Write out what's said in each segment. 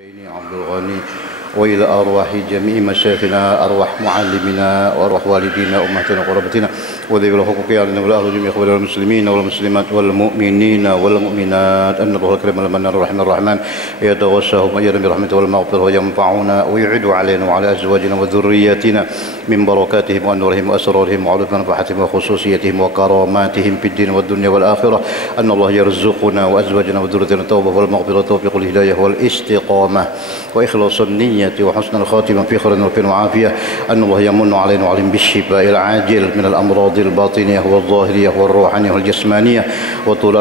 عبد الغني وإلى أرواح جميع مشايخنا أرواح معلمنا وأرواح والدينا أمهاتنا وقرابتنا وذوي الحقوق علينا والأهل جميع إخواننا المسلمين والمسلمات والمؤمنين والمؤمنات أن الله الكريم المنان الرحيم الرحمن يتغشاهم أيضا برحمته والمغفرة وينفعنا ويعيد علينا وعلى أزواجنا وذرياتنا من بركاتهم وأنورهم وأسرارهم وعلوم منفعتهم وخصوصيتهم وكراماتهم في الدين والدنيا والآخرة أن الله يرزقنا وأزواجنا وذريتنا التوبة والمغفرة والتوفيق والهداية والاستقامة وإخلاص النية وحسن الخاتمة في خير وعافية أن الله يمن علينا وعليهم بالشفاء العاجل من الأمراض الباطنية والظاهرية والروحانية والجسمانية وطول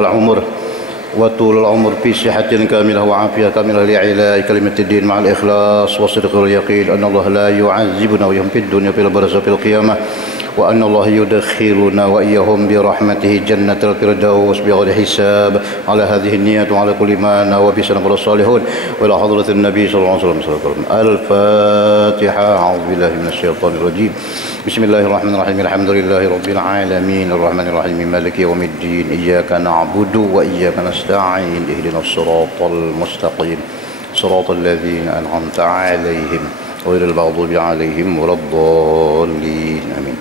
العمر في صحة كاملة وعافية كاملة لإعلاء كلمة الدين مع الإخلاص والصدق واليقين أن الله لا يعذبنا ويهم في الدنيا في البرزخ في القيامة وأن الله يدخلنا وإياهم برحمته جنة الفردوس بغير حساب على هذه النية وعلى كل ما نوى في سنة الصالحون وإلى حضرة النبي صلى الله عليه وسلم. الفاتحة. أعوذ بالله من الشيطان الرجيم. بسم الله الرحمن الرحيم. الحمد لله رب العالمين الرحمن الرحيم مالك يوم الدين إياك نعبد وإياك نستعين اهدنا الصراط المستقيم صراط الذين أنعمت عليهم غير المغضوب عليهم ولا الضالين. Amin.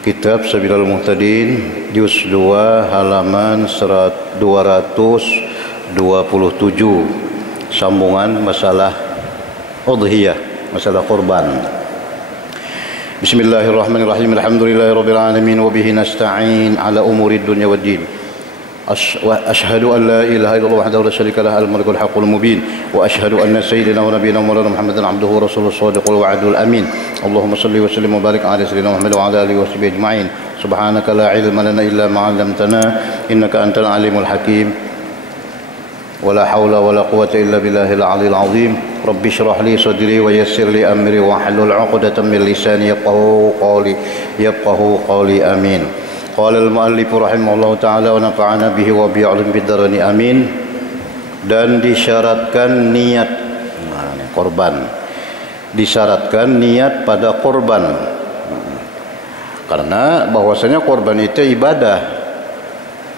Kitab Sabilul Muhtadin juz 2 halaman 227 sambungan masalah udhiyah, masalah kurban. Bismillahirrahmanirrahim. Alhamdulillahirabbil alamin wa bihi nasta'in ala umurid dunya waddin. أشهد أن لا إله إلا الله وحده لا شريك له الملك الحق المبين وأشهد أن سيدنا ونبينا ومولانا محمدا عبده ورسوله الصادق الوعد الأمين اللهم صل وسلم وبارك على سيدنا محمد وعلى آله وصحبه أجمعين سبحانك لا علم لنا إلا ما علمتنا إنك أنت العليم الحكيم ولا حول ولا قوة إلا بالله العلي العظيم رب اشرح لي صدري ويسر لي أمري واحلل عقدة من لساني يفقهوا قولي آمين. قال المؤلف رحمه الله تعالى ونفعنا به وبيعلم bidarani amin. Dan disyaratkan niat korban, disyaratkan niat pada korban karena bahwasanya korban itu ibadah,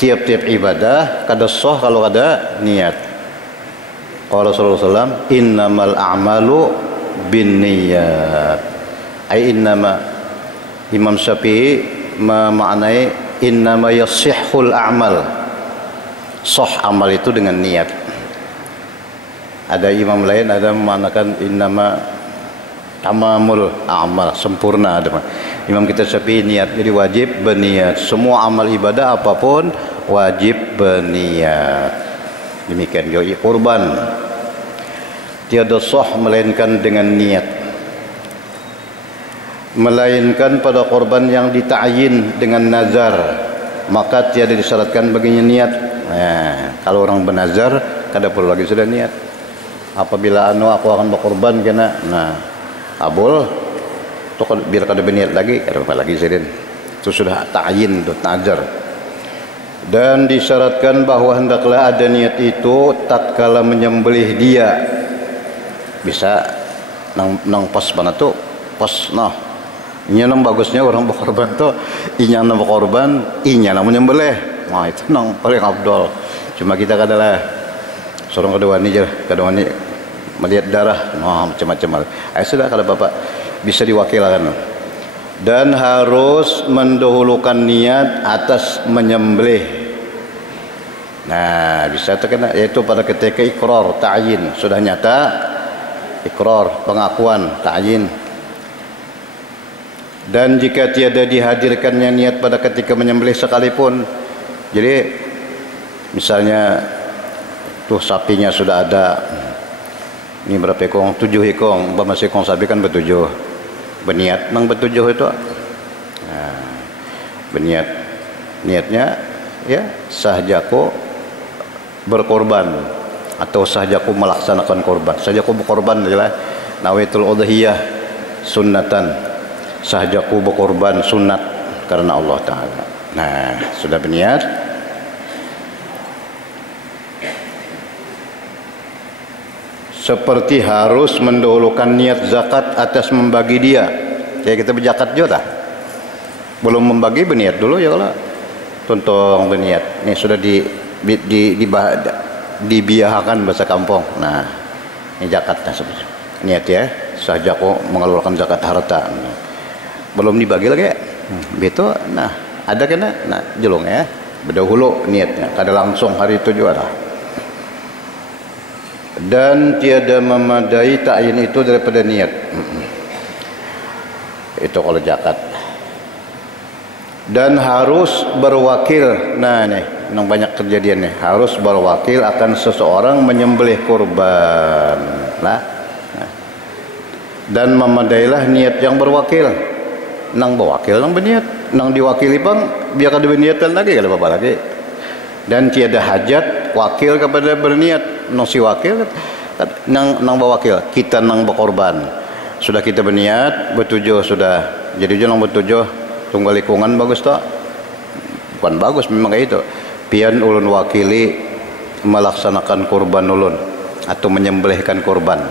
tiap-tiap ibadah kada sah kalau ada niat. Qala sallallahu alaihi wasallam innamal a'malu binniyat ay innama. Imam Syafi'i memaknai innama yasihhul a'mal, sah amal itu dengan niat. Ada imam lain ada memanakan innama tamamul a'mal, sempurna. Ada imam kita Syafi'i niat, jadi wajib berniat. Semua amal ibadah apapun wajib berniat. Demikian juga kurban tiada sah melainkan dengan niat, melainkan pada korban yang dita'yin dengan nazar, maka tiada disyaratkan baginya niat. Kalau orang bernazar kada perlu lagi sudah niat. Apabila aku akan berkorban kena abul tu biar kada berniat lagi, kada apa lagi sedin. Itu sudah ta'yin, itu nazar. Dan disyaratkan bahawa hendaklah ada niat itu tatkala menyembelih dia. Bisa nang pas mana tu pas inya nang bagusnya orang berkorban tu inya nang berkorban inya nang menyembelih. Itu nang paling afdal. Cuma kita kadalah seorang kedua ni je, kedua ni melihat darah macam-macam. Sudah kalau bapak bisa diwakilkan. Dan harus mendahulukan niat atas menyembelih. Bisa terkena yaitu pada ketika ikrar ta'yin sudah nyata, ikrar pengakuan ta'yin. Dan jika tiada dihadirkannya niat pada ketika menyembelih sekalipun, jadi misalnya tuh sapinya sudah ada, ini berapa ekong? 7 ekong, masih ekong sapi kan bertujuh, berniat nang bertujuh itu, berniat, niatnya ya sahjaku berkorban atau sahjaku melaksanakan korban, sahjaku berkorban adalah nawaitul udhiyah sunnatan, sahjaku berkorban sunat karena Allah Ta'ala. Sudah berniat, seperti harus mendahulukan niat zakat atas membagi dia. Kayak kita berzakat juga tak? Belum membagi berniat dulu ya kalau tuntung berniat. Ini sudah dibiahakan bahasa kampung. Ini zakatnya sebenarnya. Niat ya, saja kok mengeluarkan zakat harta. Belum dibagi lagi ya. Begitu, nah ada kena, nah jelung ya. Berdahulu niatnya, kada langsung hari itu juga lah. Dan tiada memadai ta'yin itu daripada niat. Itu kalau zakat. Dan harus berwakil. Nah nih, yang banyak kejadian nih. Harus berwakil akan seseorang menyembelih kurban. Nah. Dan memadailah niat yang berwakil. Nang berwakil, nang berniat. Nang diwakili bang, biar kada berniatan lagi, kada apa-apa lagi. Dan tiada hajat wakil kepada berniat. Nang si wakil, nang berwakil. Kita nang berkorban. Sudah kita berniat, bertujuh sudah. Jadi jangan bertujuh, tunggal lingkungan bagus tak? Bukan bagus, memang kayak itu. Pian ulun wakili melaksanakan kurban ulun atau menyembelihkan kurban.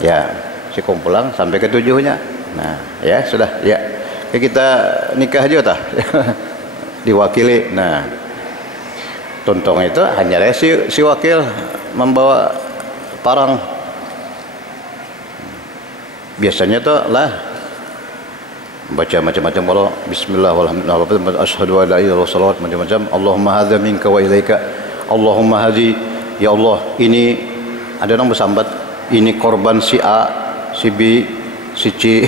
Ya. Si kumpulang sampai ke tujuhnya. Nah, ya sudah, ya. Kita nikah juga tah. Diwakili. Nah, tontong itu hanya si wakil membawa parang. Biasanya tuh lah baca macam-macam kalau bismillah walhamdulillah asyhadu an la ilaha illallah macam-macam Allahumma hadza minka wa ilaika Allahumma hadi ya Allah ini ada yang bersambat ini korban si A si B, si C,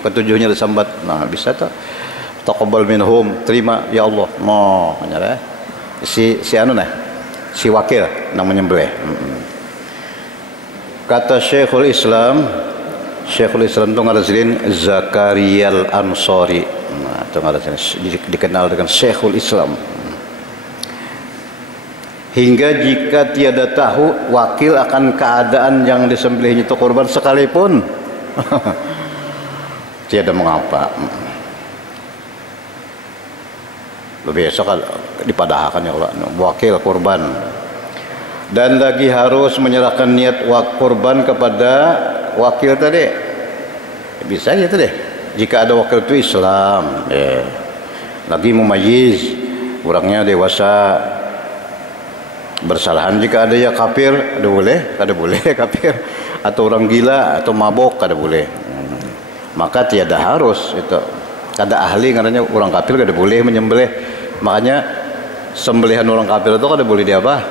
ketujuhnya disambat. Nah, bisa tak? Taqabbal minhum, terima ya Allah. Noh, ya. Si anu nah, si wakil nang menyembelih. Kata Syekhul Islam itu ngarazin Zakaria Al-Ansari. Nah, itu ngarazin dikenal dengan Syekhul Islam. Hingga jika tiada tahu wakil akan keadaan yang disembelihnya itu korban sekalipun tiada mengapa. Lebih biasa kalau dipadahkan ya Allah wakil korban. Dan lagi harus menyerahkan niat korban kepada wakil tadi. Bisa ya tadi. Jika ada wakil itu Islam, lagi mumayyiz, orangnya dewasa. Bersalahan jika ada ya kafir, kada boleh kafir, atau orang gila atau mabok kada boleh. Maka tiada harus itu. Kada ahli katanya orang kafir kada boleh menyembelih. Makanya sembelihan orang kafir itu kada boleh diapa?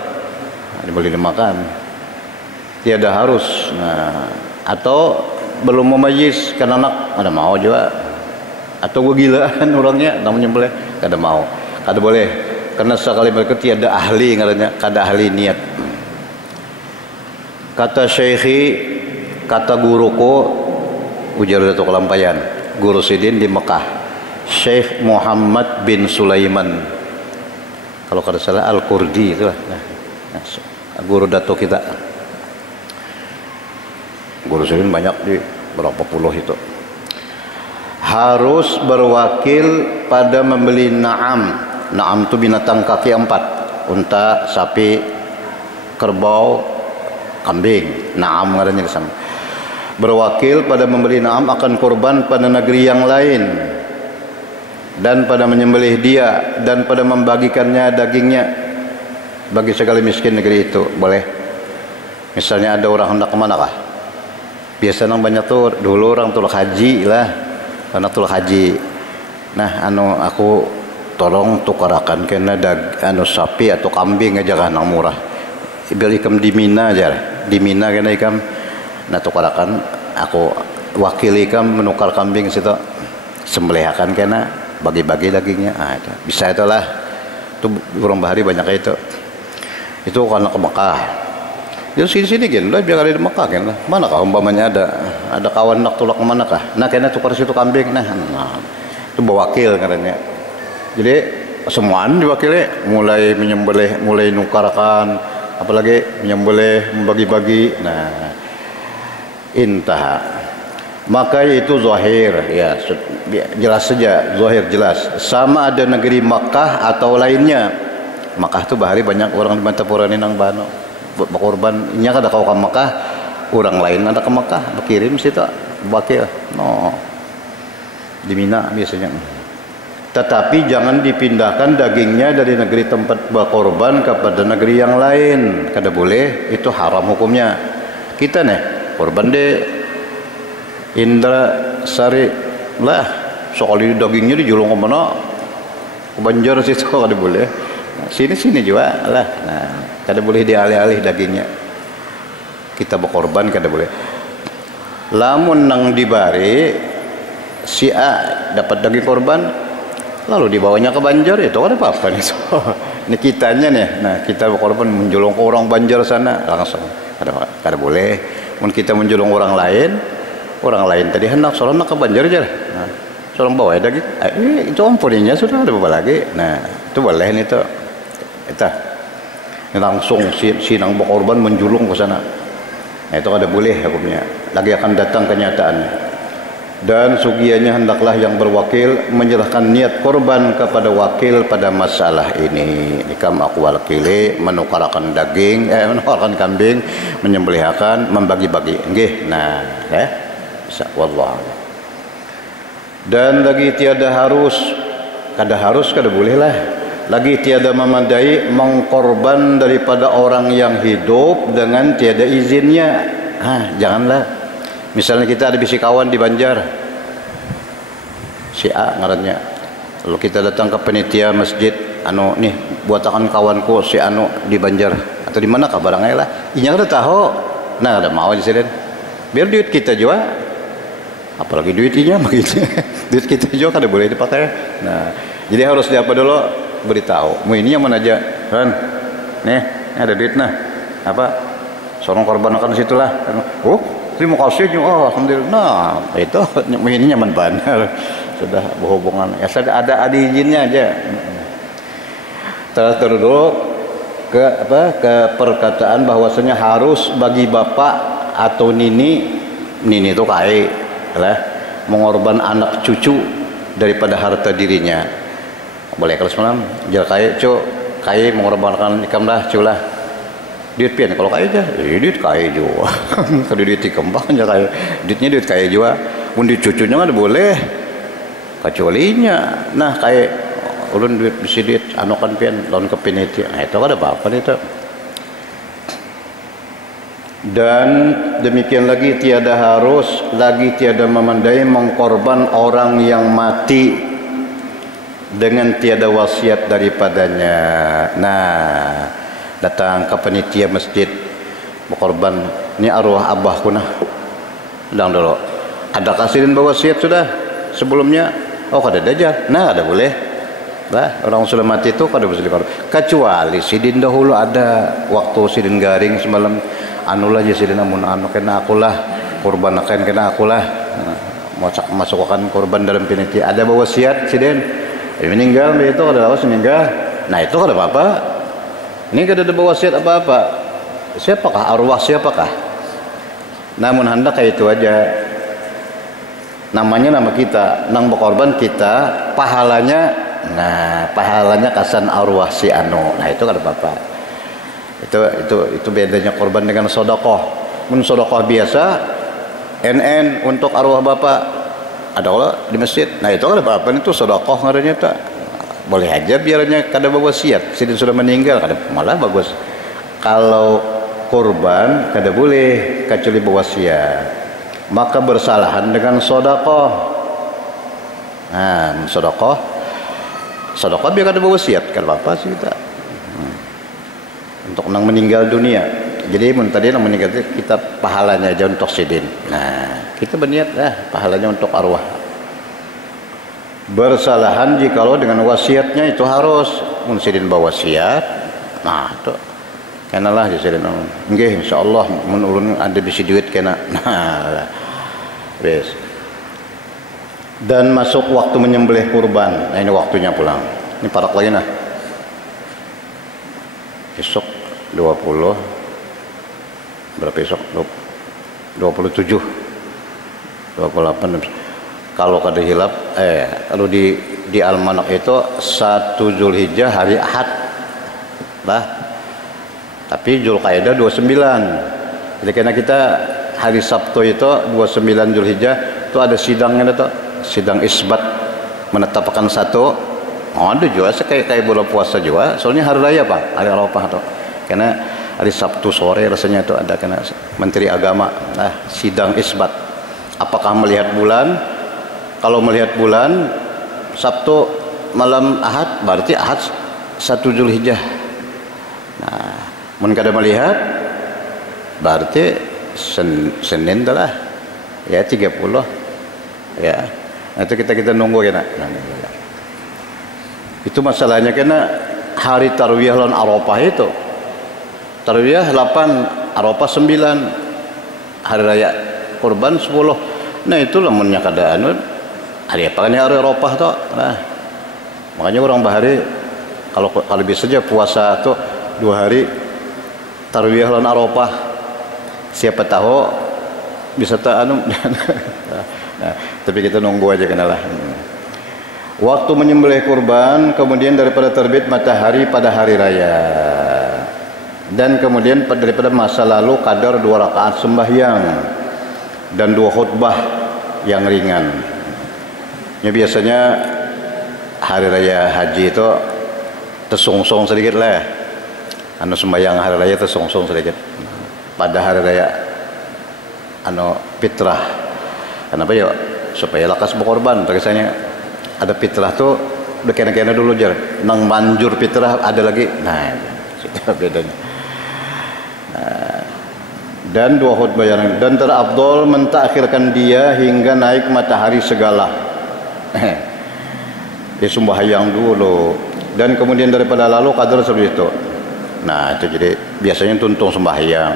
Kada boleh dimakan. Tiada harus. Nah, atau belum memayyiz kan anak ada mau juga. Atau kegilaan orangnya nak menyembelih kada mau. Kada boleh. Karena sekali mereka tiada ahli katanya, kada ahli niat. Kata syekhi, kata guruku, ujar Datuk Lampayan, guru sidin di Mekah, Syekh Muhammad bin Sulaiman. Kalau kada salah Al-Kurdi itulah. Guru Datuk kita. Guru sidin banyak di berapa puluh itu. Harus berwakil pada membeli na'am. Na'am itu binatang kaki 4, unta, sapi, kerbau, kambing. Na'am katanya di sana. Berwakil pada membeli na'am akan kurban pada negeri yang lain dan pada menyembelih dia dan pada membagikannya dagingnya bagi segala miskin negeri itu. Boleh. Misalnya ada orang hendak kemana kah? Biasanya banyak tuh dulu orang tulak haji lah, karena tulak haji. Nah, aku tolong tukarakan kena sapi atau kambing aja kan yang murah. Biar ikam di Mina aja. Di Mina kena ikam nah tukarakan aku wakili ikam menukar kambing situ. Sembelihakan kena bagi-bagi dagingnya. Ah, itu. Bisa itulah. Itu orang bahari banyak itu. Itu karena ke Mekah. Dia sini-sini kan, lah biar ada di Mekah kan. Mana kah umpamanya ada kawan nak tulak kemana kah? Nah kena tukar situ kambing. Nah itu bawa wakil katanya. Jadi semuaan diwakili, mulai menyembelih, mulai nukarkan, apalagi menyembelih, membagi-bagi. Nah, intah. Maka itu zahir, ya jelas saja, zahir jelas. Sama ada negeri Makkah atau lainnya. Makkah itu bahari banyak orang di Mantapura ini nang bano, berkorban. Nya kada kau ke Makkah, orang lain ada ke Makkah, berkirim situ, wakil. No, di Mina biasanya. Tetapi jangan dipindahkan dagingnya dari negeri tempat berkorban kepada negeri yang lain. Kada boleh, itu haram hukumnya. kita nih korban deh Indra Sari lah soal ini dagingnya dijulung ke mana ke Banjar situ kada boleh. Nah, sini juga lah. Nah, kada boleh dialih-alih dagingnya. Kita berkorban kada boleh. Lamun nang dibari si A dapat daging korban lalu dibawanya ke Banjar itu ada apa-apa nih. So, ini kitanya nih. Nah, kita berkorban menjulung ke orang Banjar sana langsung. Kada boleh. Mun kita menjulung orang lain tadi hendak soalnya ke Banjar aja. Nah, soalnya bawa daging. Itu ampuninya sudah ada apa lagi. Nah, itu boleh nih tuh. Ini langsung si nang berkorban menjulung ke sana. Nah, itu kada boleh hukumnya. Lagi akan datang kenyataannya. Dan sugiannya hendaklah yang berwakil menyerahkan niat korban kepada wakil pada masalah ini. Nikam aku wakili menukarkan daging, menukarkan kambing, menyembelihkan, membagi-bagi. Nggih. Nah, bisa wallah. Dan lagi tiada harus, kada boleh lah. Lagi tiada memadai mengkorban daripada orang yang hidup dengan tiada izinnya. Janganlah. Misalnya kita ada bisi kawan di Banjar, si A ngarannya, lalu kita datang ke panitia masjid, nih buatakan kawanku si di Banjar atau di mana kabarangnya lah, inya kada tahu, nah ada mau di sini, biar duit kita juga, apalagi duit inya begitu, duit kita juga kada boleh dipakai, nah jadi harus diapa dulu beritahu, mau ini yang mana aja, kan, nih ada duit nah, apa, seorang korban akan situlah, terima kasih juga, alhamdulillah. Nah, itu ini nyaman benar. Sudah berhubungan. Ya sudah ada izinnya aja. Terus dulu ke perkataan bahwasanya harus bagi bapak atau nini itu kai lah mengorban anak cucu daripada harta dirinya. Boleh kalau semalam jangan kai mengorbankan ikam dah culah. Duit pian kalau kaya aja, duit kaya juga. Kalau duit dikembang aja kaya, duitnya duit kaya juga. Pun duit cucunya nggak boleh, kecualinya. Nah kaya ulun duit bisi duit anokan pian lawan ke penitia. Nah itu ada apa-apa itu. Dan demikian lagi tiada memandai mengkorban orang yang mati dengan tiada wasiat daripadanya. Nah. Datang ke panitia masjid berkorban ini arwah abahku nah bilang dulu ada kasihin bawa wasiat sudah sebelumnya kada aja nah ada boleh lah orang sudah mati itu kada boleh dikorban kecuali sidin dahulu ada waktu sidin garing semalam anulah aja sidin amun kena akulah korban akan kena akulah masukkan korban dalam panitia ada bawa wasiat sidin meninggal itu kada awas meninggal nah itu kada apa-apa. Ini kada ada wasiat apa-apa. Siapakah arwah siapakah? Namun hendak kayak itu aja. Namanya nama kita, nang berkorban kita, pahalanya kasan arwah si Nah itu kada apa-apa. Itu bedanya korban dengan sedekah. Mun sedekah biasa NN untuk arwah bapak ada kalau di masjid. Nah itu kada apa-apa itu sedekah ngarannya tak. Boleh aja biarnya kada berwasiat sidin sudah meninggal kada malah bagus kalau korban kada boleh kecuali berwasiat maka bersalahan dengan sedekah sedekah biar kada berwasiat kada apa sih kita untuk nang meninggal dunia jadi mun tadi nang meninggal kita pahalanya aja untuk sidin nah kita berniat pahalanya untuk arwah bersalahan jikalau dengan wasiatnya itu harus sidin bawa wasiat nah itu kenalah sidin nggih insyaallah mun ulun ada bisi duit kena nah wis dan masuk waktu menyembelih kurban nah ini waktunya pulang ini parak lagi nah besok 20 berapa besok 27 28 kalau kada hilap kalau di almanak itu 1 Zulhijjah hari Ahad lah tapi Zulqaidah 29 jadi karena kita hari Sabtu itu 29 Zulhijjah itu ada sidangnya itu sidang isbat menetapkan satu ada juga kayak bulan puasa juga soalnya hari raya Pak hari Arafah itu karena hari Sabtu sore rasanya itu ada kena Menteri Agama sidang isbat apakah melihat bulan. Kalau melihat bulan Sabtu malam Ahad berarti Ahad 1 Zulhijjah. Nah, mun kada melihat berarti Senin dah ya 30 ya. Nanti kita nunggu ya nak. Itu masalahnya karena hari Tarwiyah lawan Arafah itu. Tarwiyah 8, Arafah 9. Hari raya Kurban 10. Nah itu lamunnya keadaan hari apa kan hari Arafah tuh. Nah, makanya orang bahari kalau bisa aja puasa tuh 2 hari Tarwiyah lawan Arafah. Siapa tahu bisa tak anu. Nah, tapi kita nunggu aja kenalah. Waktu menyembelih kurban, kemudian daripada terbit matahari pada hari raya, dan kemudian daripada masa lalu kadar 2 rakaat sembahyang dan 2 khutbah yang ringan. Ya biasanya hari raya haji itu tersungsung sedikit lah, anu sembahyang hari raya tersungsung sedikit. Pada hari raya anu fitrah, kenapa ya? Supaya lakas berkorban, terkesannya. Ada fitrah tuh udah kena-kena dulu jar nang manjur fitrah ada lagi nah itu bedanya. Dan 2 khutbah yang dan terafdol mentakhirkan dia hingga naik matahari segala dia sembahyang dulu dan kemudian daripada lalu kadar seperti itu. Nah itu jadi biasanya tuntung sembahyang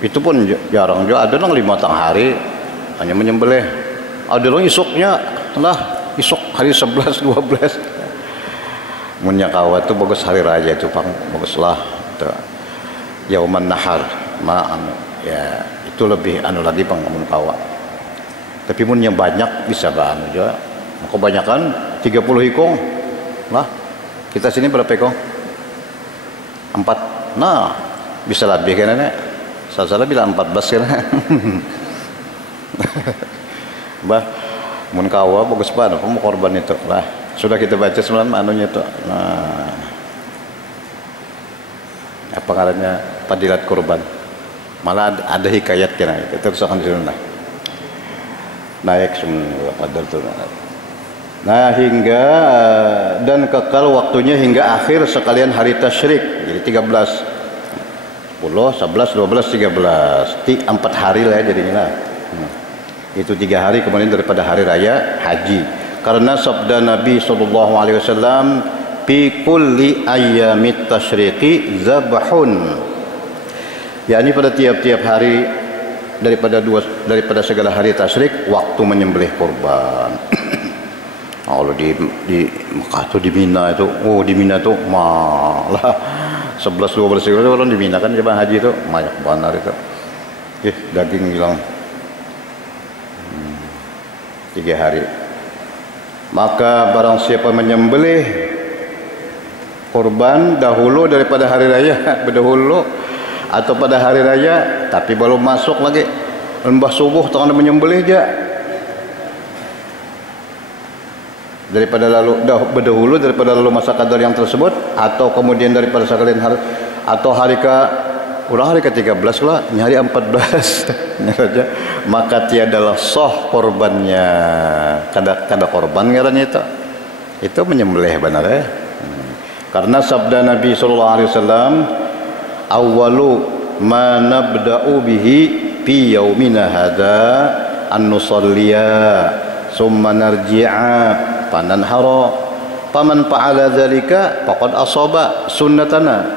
itu pun jarang juga ada nang 5 tang hari hanya menyembelih ada nang isuknya lah isok hari 11 12 munnya kawat itu bagus hari raya itu pang baguslah itu yauman nahar ya itu lebih anu lagi pang mun kawat tapi munnya banyak bisa anu juga kebanyakan 30 hikong lah kita sini berapa hikong 4 nah bisa lebih kan nenek salah bilang 14 kan bah mun kawa bagus banget mau korban itu lah sudah kita baca semalam anunya itu nah apa ngarannya fadilat korban malah ada hikayat kena itu terus akan disuruh naik semua qadar itu nah hingga dan kekal waktunya hingga akhir sekalian hari tasyrik jadi 13 10 11 12 13 4 hari lah jadinya lah itu 3 hari kemudian daripada hari raya haji karena sabda Nabi SAW fi kulli ayyamit tasyriqi zabhun yakni pada tiap-tiap hari daripada segala hari tasyrik waktu menyembelih kurban. Kalau di Mekah tuh di Mina itu di Mina tuh malah 11-12 kalau di Mina kan jemaah haji itu banyak benar itu daging hilang 3 hari. Maka barang siapa menyembelih kurban dahulu daripada hari raya berdahulu atau pada hari raya tapi belum masuk lagi lembah subuh tangan menyembelih aja daripada lalu berdahulu daripada lalu masa qadar yang tersebut atau kemudian daripada sekalian hari atau hari ke-13 lah hari 14 saja maka tiadalah sah korbannya kada korban ngarannya itu menyembelih benar ya karena sabda Nabi SAW awwalu ma nabda'u bihi fi yaumina hadza an nusalliya summa narji'a fananhara faman fa'ala dzalika faqad asaba sunnatana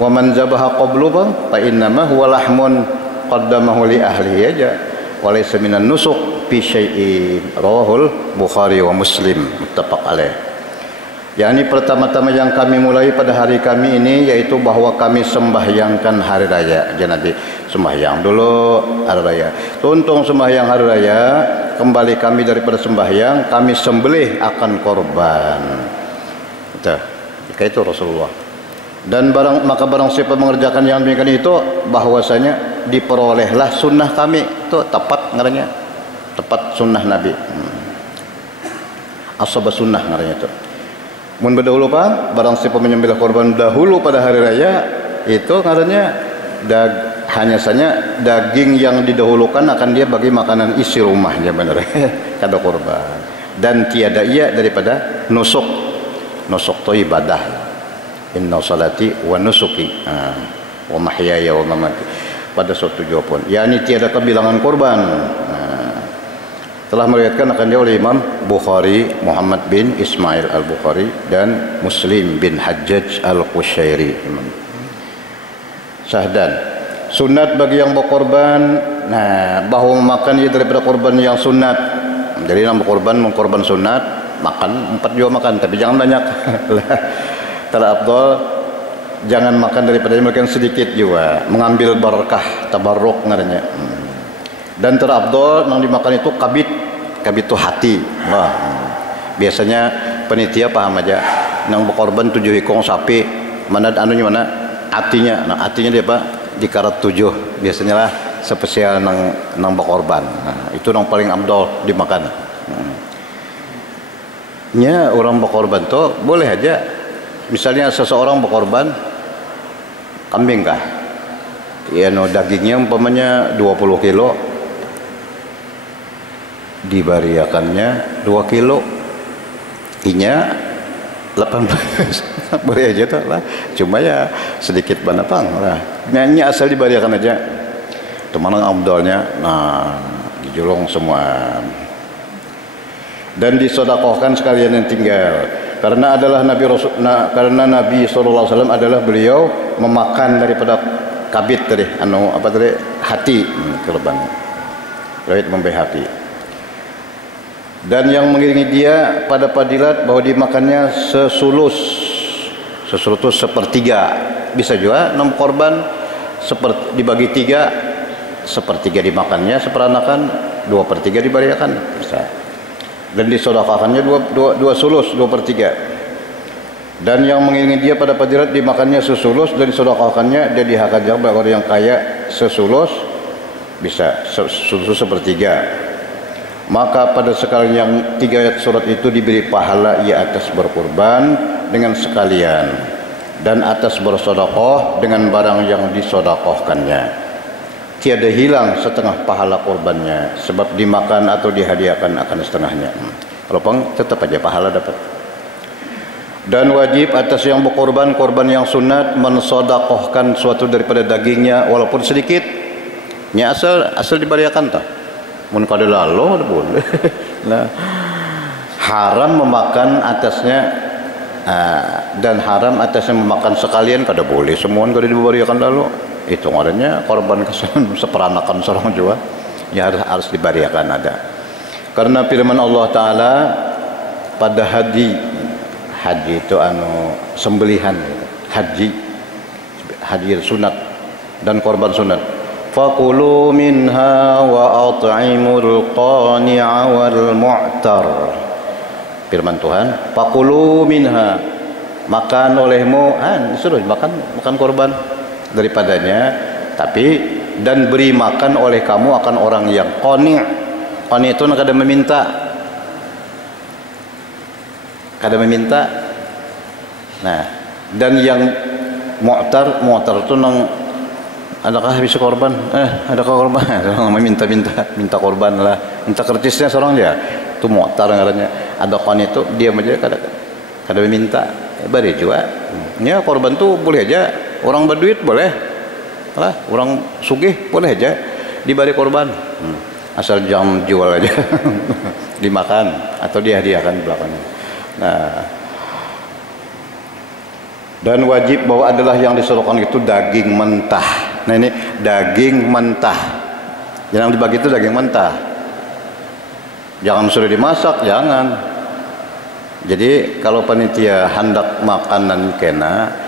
wa man zabaha qablu fa innama huwa lahmun qaddamahu li ahlihi aja wa laysa minan nusuk fi syai'in rawahul Bukhari wa Muslim muttafaq alaih. yakni pertama-tama yang kami mulai pada hari kami ini yaitu bahwa kami sembahyangkan hari raya. Jadi nanti sembahyang dulu hari raya tuntung sembahyang hari raya kembali kami daripada sembahyang kami sembelih akan korban itu Rasulullah. Dan maka barang siapa mengerjakan yang demikian itu bahwasanya diperolehlah sunnah kami itu tepat ngarannya tepat sunnah Nabi asaba sunnah ngarannya itu mun berdahulu pak barang siapa menyembelih korban dahulu pada hari raya itu ngarannya hanya saja daging yang didahulukan akan dia bagi makanan isi rumahnya benar kada kurban. Dan tiada ia daripada nusuk. Nusuk itu ibadah. Inna salati wa nusuki wa mahyaya wa mamati. Pada suatu jawaban, yakni tiada kebilangan kurban. Telah meriwayatkan akan dia oleh Imam Bukhari, Muhammad bin Ismail al-Bukhari, dan Muslim bin Hajjaj al-Qushairi. Sahdan, sunat bagi yang berkorban, bahawa memakan ia daripada korban yang sunat. Jadi yang berkorban mengkorban sunat, makan 4 juga makan, tapi jangan banyak. Terafdal jangan makan daripada makan sedikit juga, mengambil berkah, tabarruk ngarannya. Dan terafdal yang dimakan itu kabit itu hati. Wah, biasanya penitia paham aja, nang berkorban 7 ekor sapi, mana anunya mana hatinya, nah hatinya dia apa dikarat 7 biasanya lah spesial nang berkorban. Itu yang paling abdol dimakan. Nya orang berkorban tuh boleh aja, misalnya seseorang berkorban kambing kah, ya no dagingnya umpamanya 20 kilo, dibariakannya 2 kilo, inya 18. Boleh aja tuh lah, cuma ya sedikit banapang lah, nyanyi asal dibariakan aja. Itu mana abdolnya, nah dijulung semua. Dan disedekahkan sekalian yang tinggal, karena adalah karena Nabi SAW adalah beliau memakan daripada kabit tadi, hati, korban rawit memberi hati. Dan yang mengiringi dia pada padilat bahwa dimakannya sesulus itu sepertiga, bisa juga 6 korban dibagi 3, sepertiga dimakannya seperanakan, 2/3 dibariakan, bisa. Dan disedekahkannya dua sulus, 2/3. Dan yang mengiringi dia pada padilat dimakannya sesulus dan disedekahkannya dia dihakajar bagi orang yang kaya sesulus, bisa sesulus 1/3. Maka pada sekalian yang 3 ayat surat itu diberi pahala ia atas berkurban dengan sekalian, dan atas bersedekah dengan barang yang disedekahkannya. Tiada hilang setengah pahala kurbannya, sebab dimakan atau dihadiahkan akan setengahnya. Kalau pang tetap aja pahala dapat. Dan wajib atas yang berkorban, korban yang sunat, mensedekahkan suatu daripada dagingnya walaupun sedikit. Nya asal dibariakan tah. Mun kada lalu boleh. Nah, haram memakan atasnya, dan haram atasnya memakan sekalian kada boleh. Semua kada dibariakan lalu. Itu ngarannya korban kesan seperanakan seorang juga, ya harus dibariakan ada. Karena firman Allah Ta'ala pada haji itu sembelihan, haji sunat dan korban sunat. Fakulu minha wa at'imul qani'a wal mu'tar. Firman Tuhan, fakulu minha, makan olehmu, disuruh makan korban daripadanya, tapi dan beri makan oleh kamu akan orang yang qani'. Qani' itu kada meminta. Nah, dan yang mu'tar itu nang adakah bisa korban? Adakah korban? minta korban lah, minta kertisnya seorang dia. Itu mu'tar ngarannya. Ada qani' itu diam aja kada meminta. Bari juga. Ya korban tuh boleh aja. Orang berduit boleh lah, orang sugih boleh aja diberi korban, asal jangan jual aja. Dimakan atau dihadiahkan belakangnya. Nah, dan wajib bahwa adalah yang disedekahkan itu daging mentah. Nah ini daging mentah, yang dibagi itu daging mentah, jangan sudah dimasak, jangan. Jadi kalau panitia hendak makanan kena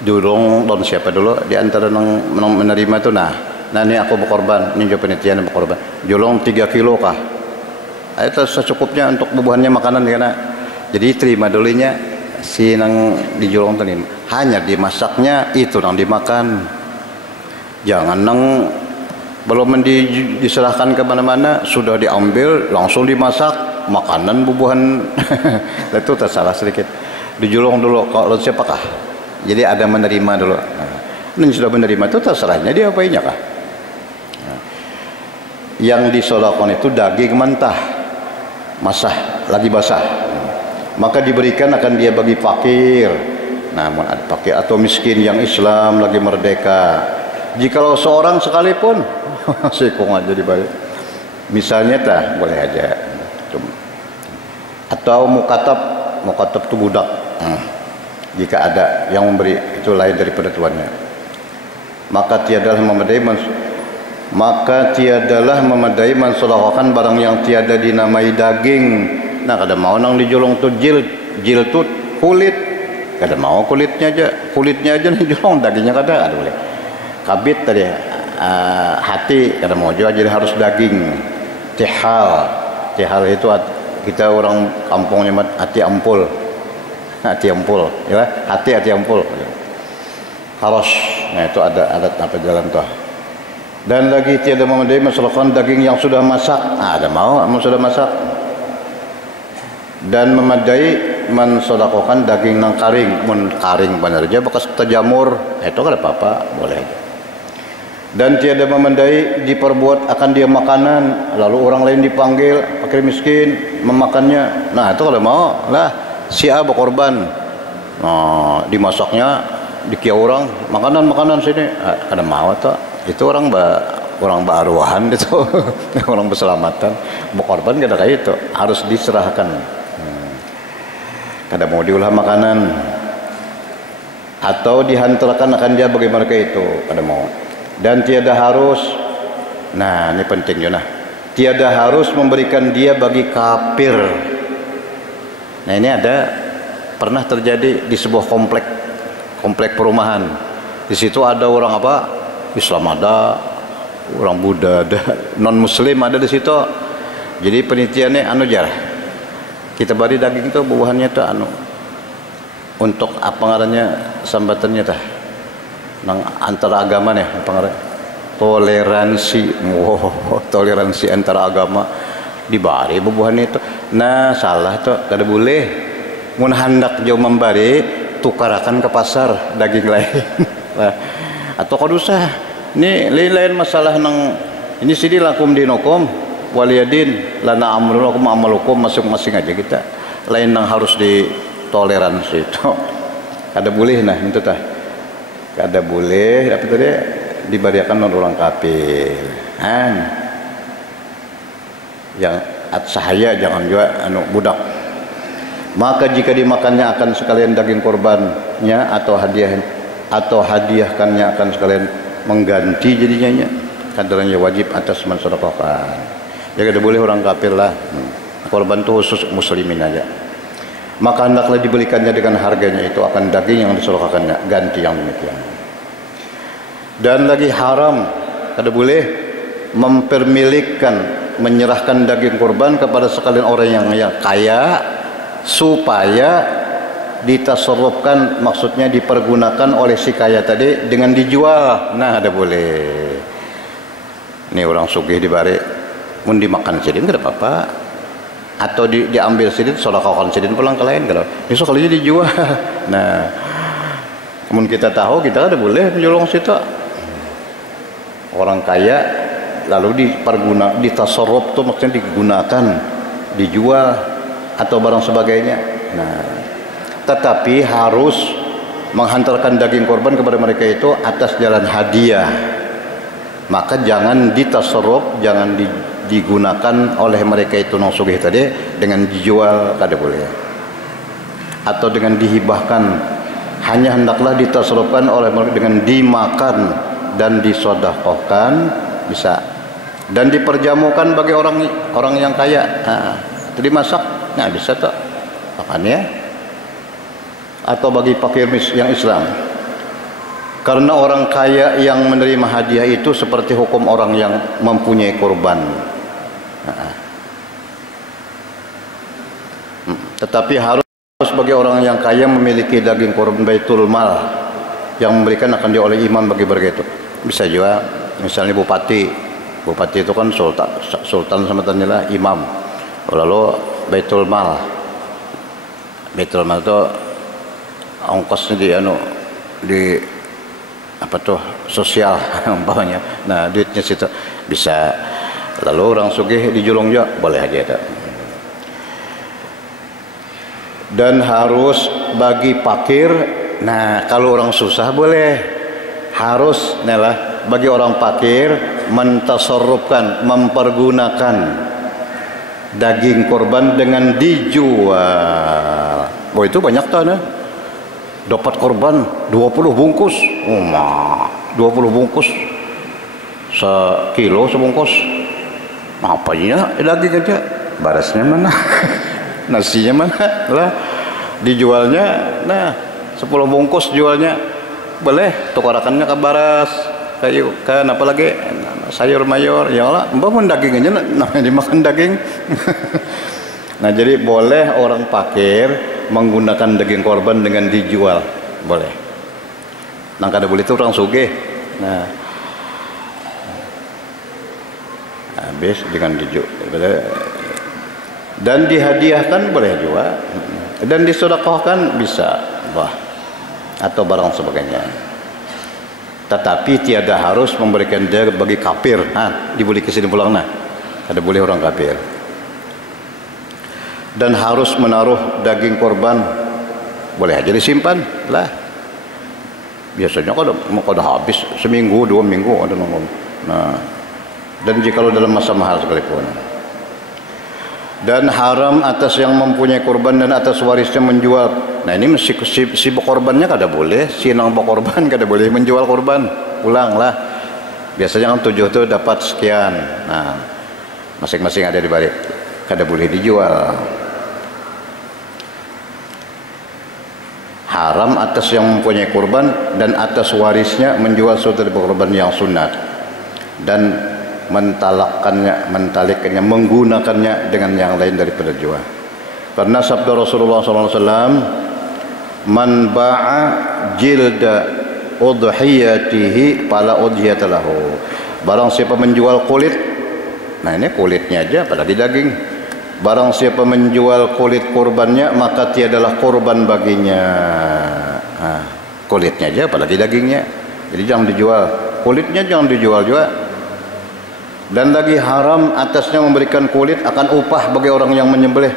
durung don siapa dulu di antara nang menerima itu, nah ini aku berkorban, ini juga panitia yang berkorban, jolong 3 kilo kah, itu secukupnya untuk bubuhannya makanan kena. Jadi terima dulunya si nang dijolong tadi, hanya dimasaknya itu nang dimakan, jangan nang belum diserahkan ke mana-mana sudah diambil langsung dimasak makanan bubuhan. Itu tersalah sedikit, dijolong dulu kalau siapakah. Jadi ada menerima dulu. yang sudah menerima itu terserahnya dia apainya kah. Yang disedekahkan itu daging mentah, lagi basah, maka diberikan akan dia bagi fakir, namun ada fakir atau miskin yang Islam lagi merdeka. Jikalau seorang sekalipun sekong aja dibayar, misalnya boleh aja. Atau mukatab itu budak, jika ada yang memberi itu lain daripada tuannya, maka tiadalah memadai mensedekahkan barang yang tiada dinamai daging. Nah, kada mau nang dijolong tu jil tu kulit, kada mau kulitnya aja dijolong, dagingnya kada boleh. Kabit tadi hati kada mau juga, jadi harus daging. Tihal itu kita orang kampungnya hati ampul, ya, hati ampul. Harus, nah itu ada adat apa dalam tuh. Dan lagi tiada memadai mensedekahkan daging yang sudah masak. Ada mau sudah masak. Dan memadai mensedekahkan daging nang karing, karing benar aja bekas terjamur, itu kada apa-apa, boleh. Dan tiada memadai diperbuat akan dia makanan, lalu orang lain dipanggil fakir miskin memakannya. Nah, itu kalau mau lah si A berkorban. Nah, dimasaknya dikia orang makanan sini, kada mau tuh. Itu orang baruahan itu orang berselamatan berkorban kada kayak itu, harus diserahkan. Kada mau diolah makanan atau dihantarkan akan dia bagi mereka itu, kada mau. Dan tiada harus, nah ini penting juga, tiada harus memberikan dia bagi kafir. Nah ini pernah terjadi di sebuah komplek perumahan. Di situ ada orang Islam ada, orang Buddha ada, non Muslim ada di situ. Jadi penelitiannya kita beri daging itu buahannya tuh untuk apa ngarannya sambatannya nang antara agama nih apa ngarannya toleransi antara agama dibari buahan itu. Nah salah tuh, kada boleh. Mun hendak jauh membari tukarakan ke pasar daging lain. Atau kada usah. Ini lain masalah nang ini sini lakum dinokum waliyadin lana amrukum amalukum, masing-masing aja kita. Lain nang harus ditoleransi itu. Kada boleh itu kada boleh apa tadi diberikan orang kafir. Yang sahaya jangan juga budak. Maka jika dimakannya akan sekalian daging korbannya atau hadiahkannya akan sekalian mengganti jadinya, kadarnya wajib atas mensedekahkan. Ya kada boleh orang kafir lah. Korban itu khusus muslimin aja. Maka hendaklah dibelikannya dengan harganya itu akan daging yang disedekahkannya, ganti yang demikian. Dan lagi haram, kada boleh menyerahkan daging korban kepada sekalian orang yang kaya supaya ditasarrufkan, maksudnya dipergunakan oleh si kaya tadi dengan dijual. Nah, ada boleh. Ini orang sugih dibari, mun dimakan sidin kada apa-apa. Atau diambil sidin, sedekahkan sidin pulang ke lain kalau. Besok kalinya dijual. Nah, mun kita tahu kita ada boleh menjolong situ. Orang kaya lalu ditasarruf tuh maksudnya digunakan, dijual atau barang sebagainya. Nah, tetapi harus menghantarkan daging korban kepada mereka itu atas jalan hadiah. Maka jangan ditasarruf, jangan digunakan oleh mereka itu nang sugih tadi dengan dijual, kada boleh. Atau dengan dihibahkan, hanya hendaklah ditasarrufkan oleh mereka dengan dimakan dan disedekahkan bisa. Dan diperjamukan bagi orang yang kaya. Itu dimasak, nah bisa tak makannya. Atau bagi fakir yang Islam. Karena orang kaya yang menerima hadiah itu seperti hukum orang yang mempunyai korban. Tetapi harus bagi orang yang kaya memiliki daging korban baitul mal yang memberikan akan dia oleh imam bagi mereka itu. Bisa juga misalnya bupati itu kan sultan sama tanilah imam. Lalu baitul mal itu ongkosnya apa tuh sosial umpamanya. Nah, duitnya situ bisa. Lalu orang sugih dijulung juga boleh aja ada. Dan harus bagi fakir. Nah, kalau orang susah boleh. Harus lah bagi orang fakir mentasarrufkan, mempergunakan daging korban dengan dijual. Oh, itu banyak tanah. Dapat korban 20 bungkus. 20 bungkus. Sekilo sebungkus. Apa ya daging aja? Barasnya mana? Nasinya mana? Lah dijualnya. Nah, 10 bungkus jualnya. Boleh tukarakannya ke baras, kayu kan apalagi sayur mayur. Ya Allah, mbak pun daging aja namanya dimakan daging. Nah, jadi boleh orang fakir menggunakan daging korban dengan dijual, boleh. Nah, kada boleh itu orang sugih. Nah, habis dengan dijual dan dihadiahkan boleh juga, dan disedekahkan bisa, atau barang sebagainya. Tetapi tiada harus memberikan dia bagi kafir. Nah, dibeli kesini pulang nah, ada boleh orang kafir. Dan harus menaruh daging korban boleh aja disimpan lah. Biasanya kalau habis seminggu 2 minggu ada nongol. Nah, dan jika dalam masa mahal sekalipun. Dan haram atas yang mempunyai korban dan atas warisnya menjual. Nah, ini mesti si korbannya kada boleh, si nang korban kada boleh menjual korban. Ulang lah. Biasanya kan 7 itu dapat sekian. Nah, masing-masing ada di balik. Kada boleh dijual. Haram atas yang mempunyai korban dan atas warisnya menjual suatu korban yang sunat dan mentalikannya, menggunakannya dengan yang lain daripada jual. Karena sabda Rasulullah SAW, man ba'a jilda udhiyatihi fala udhiyata lahu. Barang siapa menjual kulit, nah ini kulitnya aja apalagi daging. Barang siapa menjual kulit korbannya maka tiadalah korban baginya. Nah, kulitnya aja apalagi dagingnya. Jadi jangan dijual, kulitnya jangan dijual juga. Dan lagi haram atasnya memberikan kulit akan upah bagi orang yang menyembelih.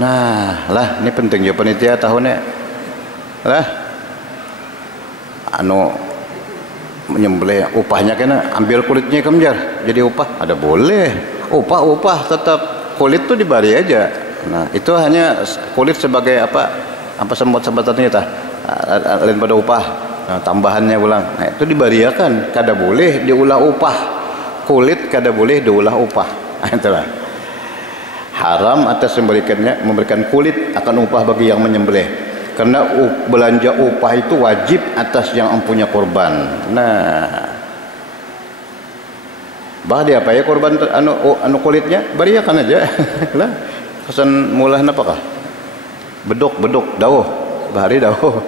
Nah, lah ini penting juga panitia tahunnya. Lah, menyembelih upahnya kena ambil kulitnya kemjar jadi upah. Ada boleh. Upah tetap kulit tuh dibari aja. Nah, itu hanya kulit sebagai apa sempat-sempatannya tah. Lain pada upah. Nah, tambahannya ulang. Nah, itu dibariakan. Kada boleh diulah upah. Kulit kada boleh diulah upah. Itulah haram atas memberikan kulit akan upah bagi yang menyembelih, karena belanja upah itu wajib atas yang mempunyai korban. Nah, dia apa ya korban kulitnya bariakan aja. Lah kesan mulah napakah bedok dawuh bahari dawuh.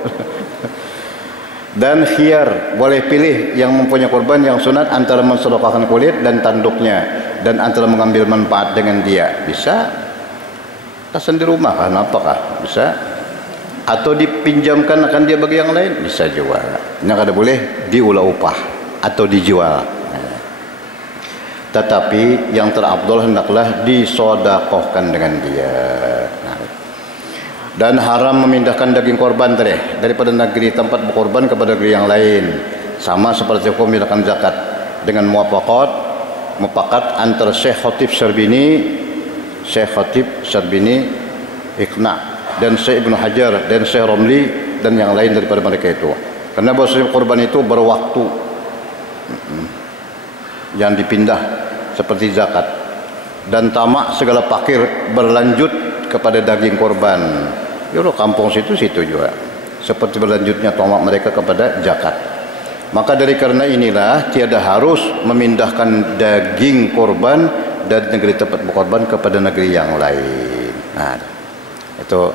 Dan khiyar boleh pilih yang mempunyai korban yang sunat antara mensedekahkan kulit dan tanduknya dan antara mengambil manfaat dengan dia. Bisa tasan di rumah kan apakah bisa, atau dipinjamkan akan dia bagi yang lain bisa juga. Yang kada boleh diulah upah atau dijual. Tetapi yang terafdal hendaklah disedekahkan dengan dia. Dan haram memindahkan daging korban daripada negeri tempat berkorban kepada negeri yang lain, sama seperti hukum memindahkan zakat dengan mufakat antara Syekh Khatib Syarbini Iqna dan Syekh Ibnu Hajar dan Syekh Romli dan yang lain daripada mereka itu. Karena bahwa korban itu berwaktu, yang dipindah seperti zakat, dan tamak segala fakir berlanjut kepada daging korban. Yaudah kampung situ juga seperti berlanjutnya tamak mereka kepada zakat. Maka dari karena inilah tiada harus memindahkan daging korban dari negeri tempat berkorban kepada negeri yang lain. Nah, itu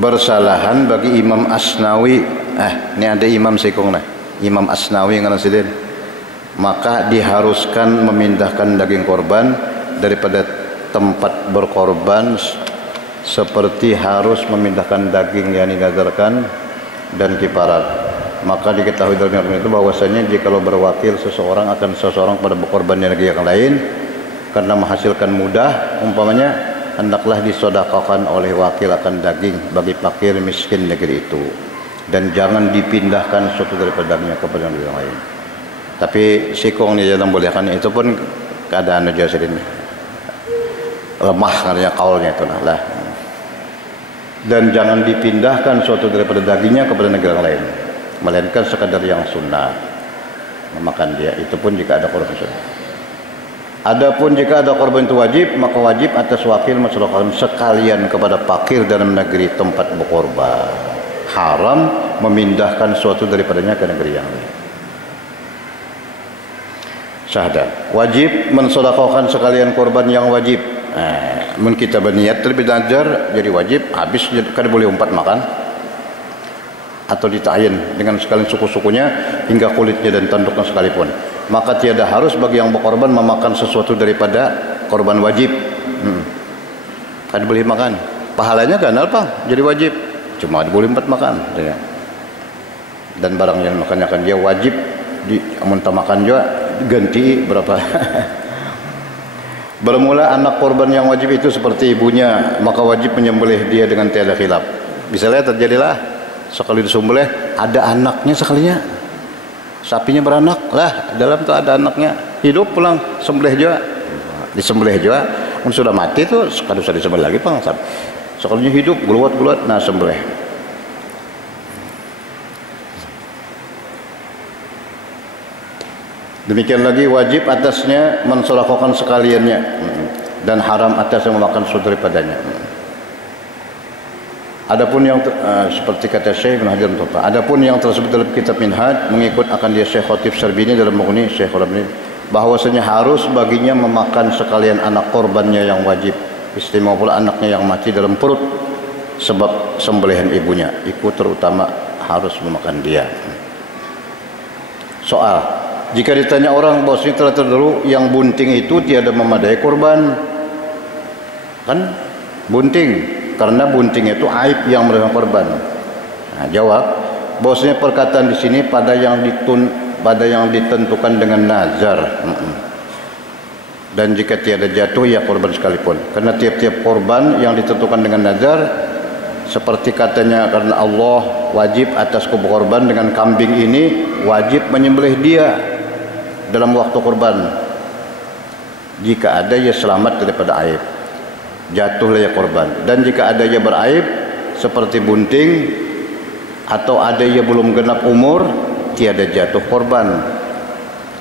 bersalahan bagi Imam Asnawi. Ini ada Imam Sekong nah, Imam Asnawi ngaran sidin. Maka diharuskan memindahkan daging korban daripada tempat berkorban seperti harus memindahkan daging yang dinadarkan dan kiparat. Maka diketahui dalam ilmu itu bahwasanya jikalau berwakil seseorang akan seseorang pada berkorban di negeri yang lain karena menghasilkan mudah, umpamanya hendaklah disodakakan oleh wakil akan daging bagi fakir miskin negeri itu, dan jangan dipindahkan suatu daripada dagingnya kepada negeri yang lain. Tapi sikong ni jangan bolehkan, itu pun keadaan aja sedini lemah katanya kaulnya itu lah. Dan jangan dipindahkan suatu daripada dagingnya kepada negeri yang lain, melainkan sekadar yang sunnah memakan dia, itu pun jika ada korban sunnah. Adapun jika ada korban itu wajib, maka wajib atas wakil mensedekahkan sekalian kepada fakir dalam negeri tempat berkorban. Haram memindahkan suatu daripadanya ke negeri yang lain. Syahadat. Wajib mensedekahkan sekalian korban yang wajib. Mun kita berniat terlebih dahulu jadi wajib, habis kada boleh umpat makan atau ditayin dengan sekalian suku-sukunya hingga kulitnya dan tanduknya sekalipun. Maka tiada harus bagi yang berkorban memakan sesuatu daripada korban wajib. Kada boleh makan. Pahalanya kan apa? Jadi wajib. Cuma boleh umpat makan. Dan barang yang makannya kan dia wajib di amun makan juga ganti berapa. Bermula anak korban yang wajib itu seperti ibunya, maka wajib menyembelih dia dengan tiada khilaf. Misalnya terjadilah sekali disembelih ada anaknya sekalinya, sapinya beranak lah, dalam tu ada anaknya hidup pulang, sembelih juga, disembelih juga. Sudah mati tu sekali usah disembelih lagi pang, sekalinya hidup geluat-geluat, nah sembelih. Demikian lagi wajib atasnya mensedekahkan sekaliannya, dan haram atasnya memakan sesuatu daripadanya. Adapun yang seperti kata Syekh Ibn Hajar Al-Asqalani, adapun yang tersebut dalam kitab Minhaj mengikut akan dia Syekh Khatib Syarbini dalam Mughni Syekh Al-Albani, bahwasanya harus baginya memakan sekalian anak korbannya yang wajib, istimewa pula anaknya yang mati dalam perut sebab sembelihan ibunya, ikut terutama harus memakan dia. Soal, jika ditanya orang bahwasanya telah terdahulu yang bunting itu tiada memadai korban, kan bunting, karena bunting itu aib yang merupakan korban. Nah, jawab bahwasanya perkataan di sini pada yang ditentukan dengan nazar. Dan jika tiada jatuh ya korban sekalipun, karena tiap-tiap korban yang ditentukan dengan nazar, seperti katanya karena Allah wajib atas korban dengan kambing ini, wajib menyembelih dia dalam waktu korban. Jika ada ia selamat daripada aib, jatuhlah ia korban. Dan jika ada ia beraib seperti bunting atau ada ia belum genap umur, tiada jatuh korban,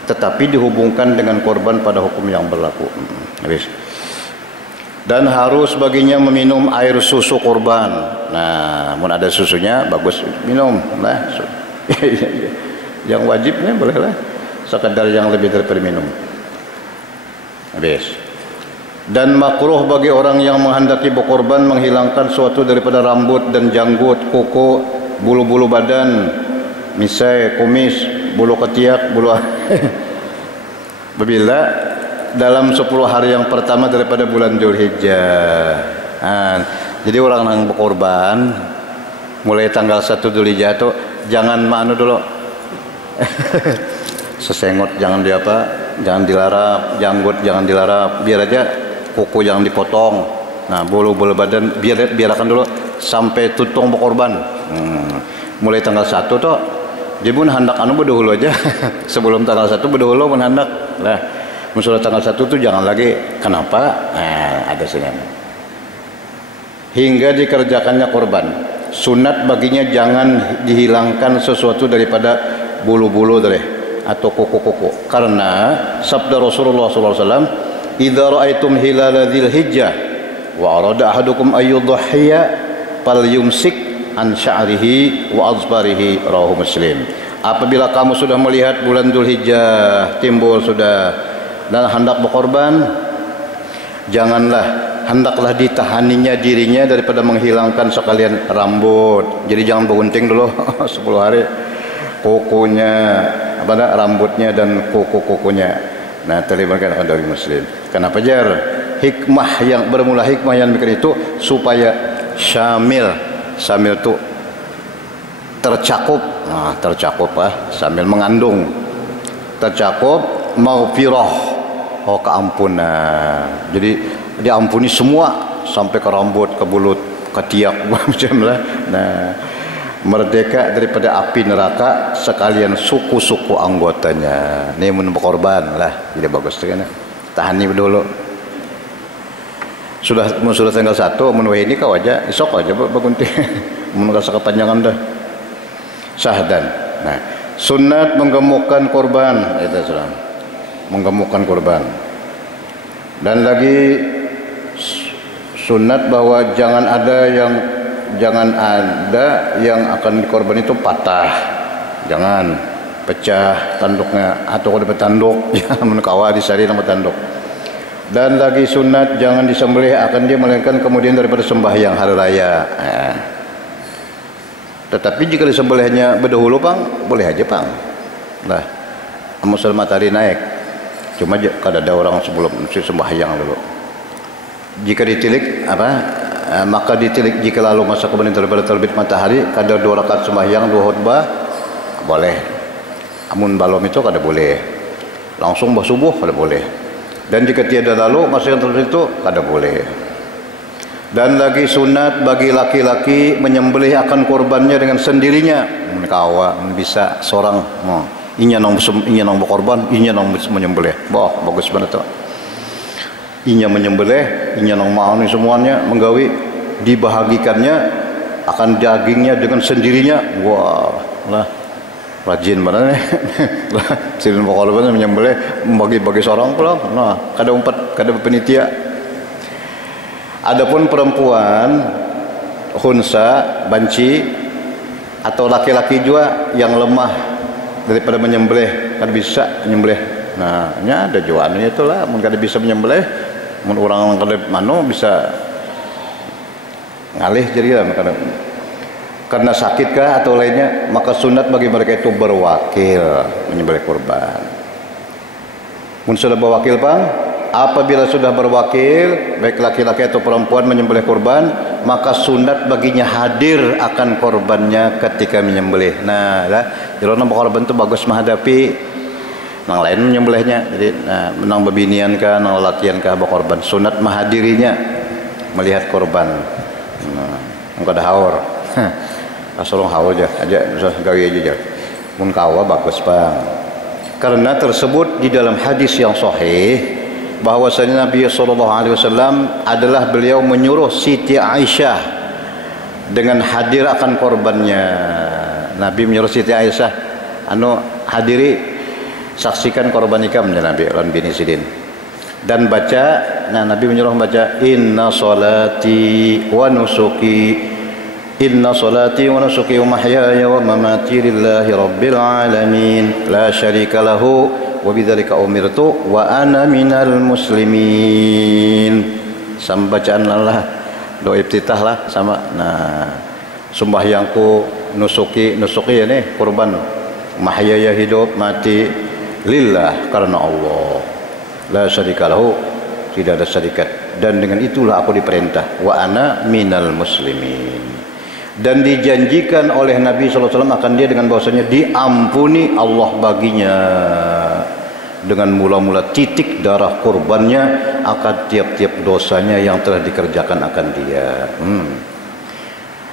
tetapi dihubungkan dengan korban pada hukum yang berlaku. Habis. Dan harus baginya meminum air susu korban. Nah, mun ada susunya bagus minum lah. Yang wajibnya bolehlah sekadar yang lebih daripada minum. Habis. Dan makruh bagi orang yang menghendaki berkorban menghilangkan suatu daripada rambut dan janggut, kuku, bulu-bulu badan, misai, kumis, bulu ketiak, bulu bila dalam 10 hari yang pertama daripada bulan Dzulhijjah. Jadi orang yang berkorban mulai tanggal 1 Dzulhijjah itu jangan manu dulu. Sesengot jangan jangan dilarap, janggut jangan dilarap, biar aja kuku jangan dipotong. Nah, bulu-bulu badan biarkan dulu sampai tutung berkorban. Mulai tanggal 1 toh dia pun hendak berdahulu aja. Sebelum tanggal 1 berdahulu pun hendak lah. Musulah tanggal 1 tu jangan lagi. Kenapa? Ada senyum. Hingga dikerjakannya korban. Sunat baginya jangan dihilangkan sesuatu daripada bulu-bulu atau kuku-kuku. Karena sabda Rasulullah SAW, "Idza ra'aitum hilala dzilhijjah wa arada ahadukum ayyudhhiya falyumsik an sya'rihi wa azbarihi," rawahu Muslim. Apabila kamu sudah melihat bulan Dzulhijjah timbul sudah dan hendak berkorban, hendaklah ditahaninya dirinya daripada menghilangkan sekalian rambut. Jadi jangan bergunting dulu 10 hari. Kukunya, rambutnya dan kuku-kukunya. Nah, terlibatkan dari Muslim. Kenapa jar? Hikmah yang bermula hikmah yang mikir itu supaya syamil. Syamil itu tercakup, tercakup sambil mengandung, tercakup maghfirah, keampunan. Jadi diampuni semua sampai ke rambut, ke mulut, ke tiak macam lah. Nah, merdeka daripada api neraka sekalian suku-suku anggotanya. Ini menembak korban lah, tidak bagus tu kan. Tahan ni dulu. Sudah tanggal 1 menuai ini kau aja, esok aja bergunting. Merasa kepanjangan dah. Sahdan. Nah, sunat menggemukkan korban, itu sudah. Menggemukkan korban. Dan lagi sunat bahwa jangan ada yang akan dikorban itu patah, jangan pecah tanduknya atau kalau dapat tanduk jangan menekawa disari nama tanduk. Dan lagi sunat jangan disembelih akan dia melainkan kemudian daripada sembahyang hari raya. Tetapi jika disembelihnya berdahulu pang boleh aja pang lah, amusal matahari naik, cuma kada ada orang sebelum sembahyang dulu. Jika ditilik maka ditilik jika lalu masa kemudian daripada terbit matahari kada 2 rakaat sembahyang 2 khutbah boleh. Amun balom itu kada boleh. Langsung subuh kada boleh. Dan jika tiada lalu masa yang terbit itu kada boleh. Dan lagi sunat bagi laki-laki menyembelih akan korbannya dengan sendirinya. Kawa bisa seorang inya nang berkorban, inya nang menyembelih. Bagus banget tu. Inya menyembelih, inya nang mau ni semuanya menggawi dibahagikannya akan dagingnya dengan sendirinya. Wah, lah rajin banget. Lah silin berkorban menyembelih bagi seorang pula. Nah, kada umpat, kada penitia. Adapun perempuan khunsa, banci atau laki-laki juga yang lemah daripada menyembelih, kada bisa menyembelih. Nah, nya ada jualannya itulah, mun kada bisa menyembelih, mun orang kada bisa ngalih jadilah karena sakitkah atau lainnya, maka sunat bagi mereka itu berwakil menyembelih kurban. Mun sudah berwakil pang, apabila sudah berwakil baik laki-laki atau perempuan menyembelih kurban, maka sunat baginya hadir akan korbannya ketika menyembelih. Nah, kalau nak berkorban itu bagus menghadapi nang lain menyembelihnya. Jadi, menang bebinian kah, nang latihan kah berkorban, sunat menghadirinya melihat korban. Engkau dah haur, asalong haur aja gawi aja. Mun kawa bagus bang. Karena tersebut di dalam hadis yang sahih bahwasanya Nabi SAW adalah beliau menyuruh Siti Aisyah dengan hadir akan korbannya. Nabi menyuruh Siti Aisyah, hadiri saksikan korban ikamnya Nabi lan bini Sidin. Dan baca, Nabi menyuruh baca inna salati wa nusuki wa mahyaya wa mamati lillahi rabbil alamin la syarika lahu wa bidzalika umirtu wa ana minal muslimin. Sama bacaan Allah doa iftitah lah sama. Nah, sembahyangku nusuki ya nih kurban, mahyaya hidup, mati lillah karena Allah, la syarika lahu, tidak ada syarikat, dan dengan itulah aku diperintah wa ana minal muslimin. Dan dijanjikan oleh Nabi SAW akan dia dengan bahwasanya diampuni Allah baginya dengan mula-mula titik darah kurbannya akan tiap-tiap dosanya yang telah dikerjakan akan dia.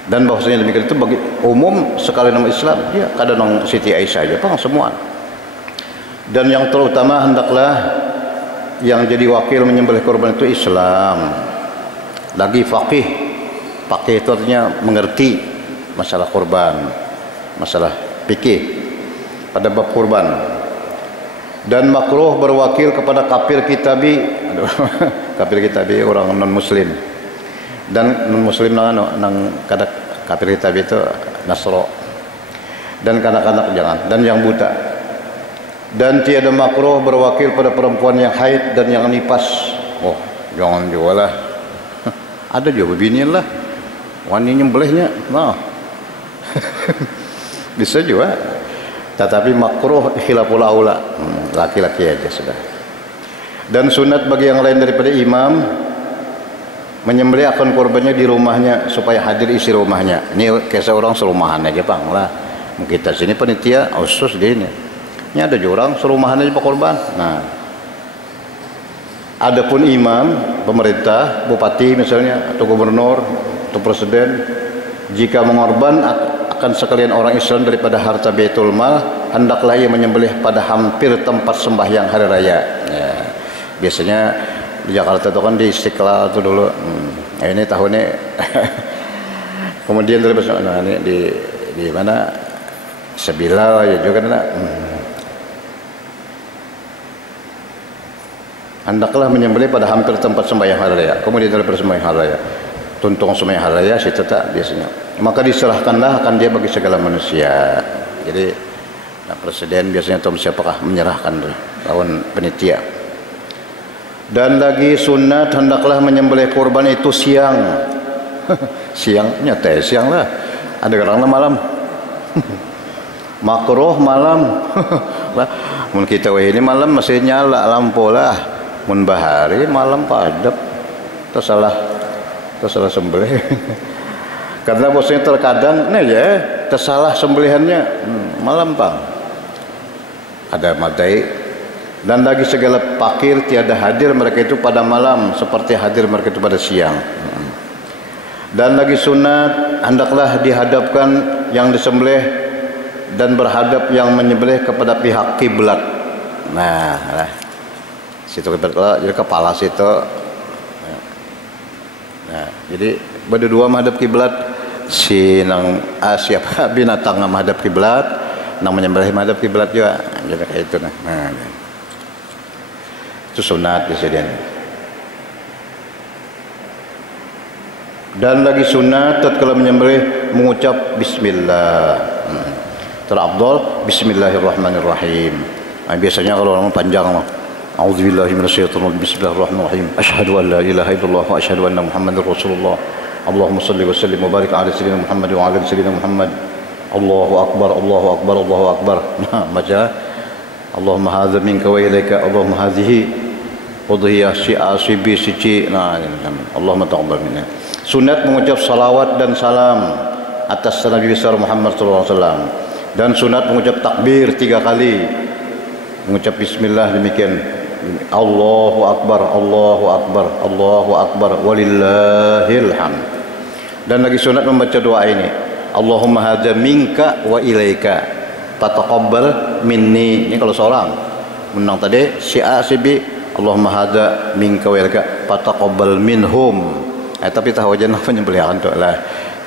Dan bahwasanya demikian itu bagi umum sekali nama Islam, ya kadang nang Siti Aisyah aja pang semua. Dan yang terutama hendaklah yang jadi wakil menyembelih kurban itu Islam, lagi faqih. Pakai itu artinya mengerti masalah kurban, masalah fikih pada bab kurban. Dan makruh berwakil kepada kafir kitabi. Kafir kitabi orang non muslim. Dan non muslim nang kada kafir kitabi itu Nasro. Dan kanak-kanak jangan, dan yang buta. Dan tiada makruh berwakil pada perempuan yang haid dan yang nifas. Oh, jangan juga lah. Ada juga beginian lah. Wani nyembelihnya, bisa juga. Tetapi makruh khilaful aula, laki-laki aja sudah. Dan sunat bagi yang lain daripada imam menyembelih akan korbannya di rumahnya supaya hadir isi rumahnya. Ini kayak seorang serumahan aja bang lah. Kita sini panitia khusus gini. Ini ada orang serumahan aja pak korban. Nah, adapun imam, pemerintah, bupati misalnya, atau gubernur, atau presiden, jika mengorban akan sekalian orang Islam daripada harta Baitul Mal, hendaklah ia menyembelih pada hampir tempat sembahyang hari raya. Ya, biasanya di Jakarta itu kan di Istiqlal itu dulu. Ini tahunnya kemudian terus ini di mana Sebila ya juga kan. Hendaklah menyembelih pada hampir tempat sembahyang hari raya. Kemudian daripada sembahyang hari raya, tuntung sembahyang hari raya sih tetap biasanya. Maka diserahkanlah akan dia bagi segala manusia. Jadi presiden biasanya atau siapakah menyerahkan lawan panitia. Dan lagi sunat hendaklah menyembelih kurban itu siang. Siang nyata siang lah. Ada orang malam. Makruh malam. Mun kita ini malam masih nyala lampu lah. Mun bahari malam padap. Tersalah sembelih. Karena bosnya terkadang nih ya tersalah sembelihannya malam bang. Ada madai. Dan lagi segala fakir tiada hadir mereka itu pada malam seperti hadir mereka itu pada siang. Dan lagi sunat hendaklah dihadapkan yang disembelih dan berhadap yang menyembelih kepada pihak kiblat. Nah, situ kiblat jadi kepala situ. Nah, jadi berdua menghadap kiblat, si nang siapa binatang menghadap kiblat, nang menyembelih menghadap kiblat juga. Jadi kayak itu nah. Itu sunat presiden. Dan lagi sunat tatkala menyembelih mengucap bismillah. Terafdal bismillahirrahmanirrahim. Biasanya kalau orang panjang mah a'udzubillahi minasyaitonir rajim bismillahirrahmanirrahim. Asyhadu an la ilaha illallah wa asyhadu anna muhammadar rasulullah. Allahumma shalli wa sallim wa barik ala sayyidina Muhammad wa ala sayyidina Muhammad. Allahu akbar, Allahu akbar, Allahu akbar. Nah, baca Allahumma hadza minka wa ilaika, Allahumma hadhihi udhiyah si'asibi sici. Nah, Allahumma taqabbal minna. Sunat mengucap salawat dan salam atas Nabi besar Muhammad sallallahu alaihi wasallam. Dan sunat mengucap takbir 3 kali. Mengucap bismillah demikian. Allahu akbar, Allahu akbar, Allahu akbar walillahil hamd. Dan lagi sunat membaca doa ini. Allahumma hadza minka wa ilaika fataqabbal minni. Ini kalau seorang menang tadi si'asibi Allahumma hadza minka wa ilaika fataqabbal minhum. Tapi tahu aja apa penyembelihan tu lah.